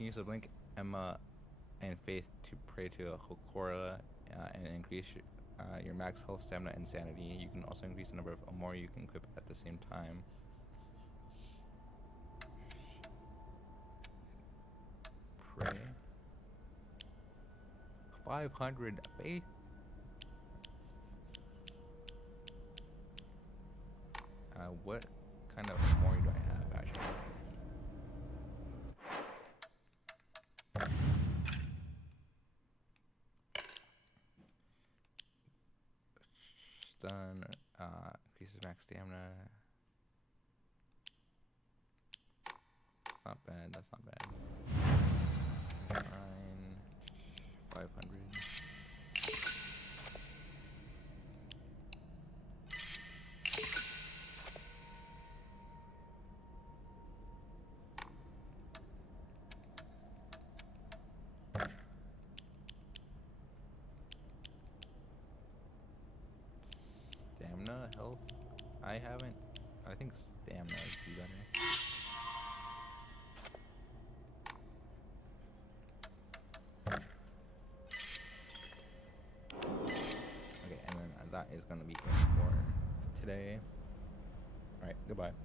can use a Blink, Emma, and Faith to pray to a Hokora and increase your max health, stamina, and sanity. You can also increase the number of Omori you can equip at the same time. Pray. 500 Faith. What kind of Omori do I have actually? Stun, increases max stamina. Not bad, that's not bad. Shrine, 500. Stamina, health. I haven't. I think stamina would be better. Okay, and then that is gonna be it for today. Alright, goodbye.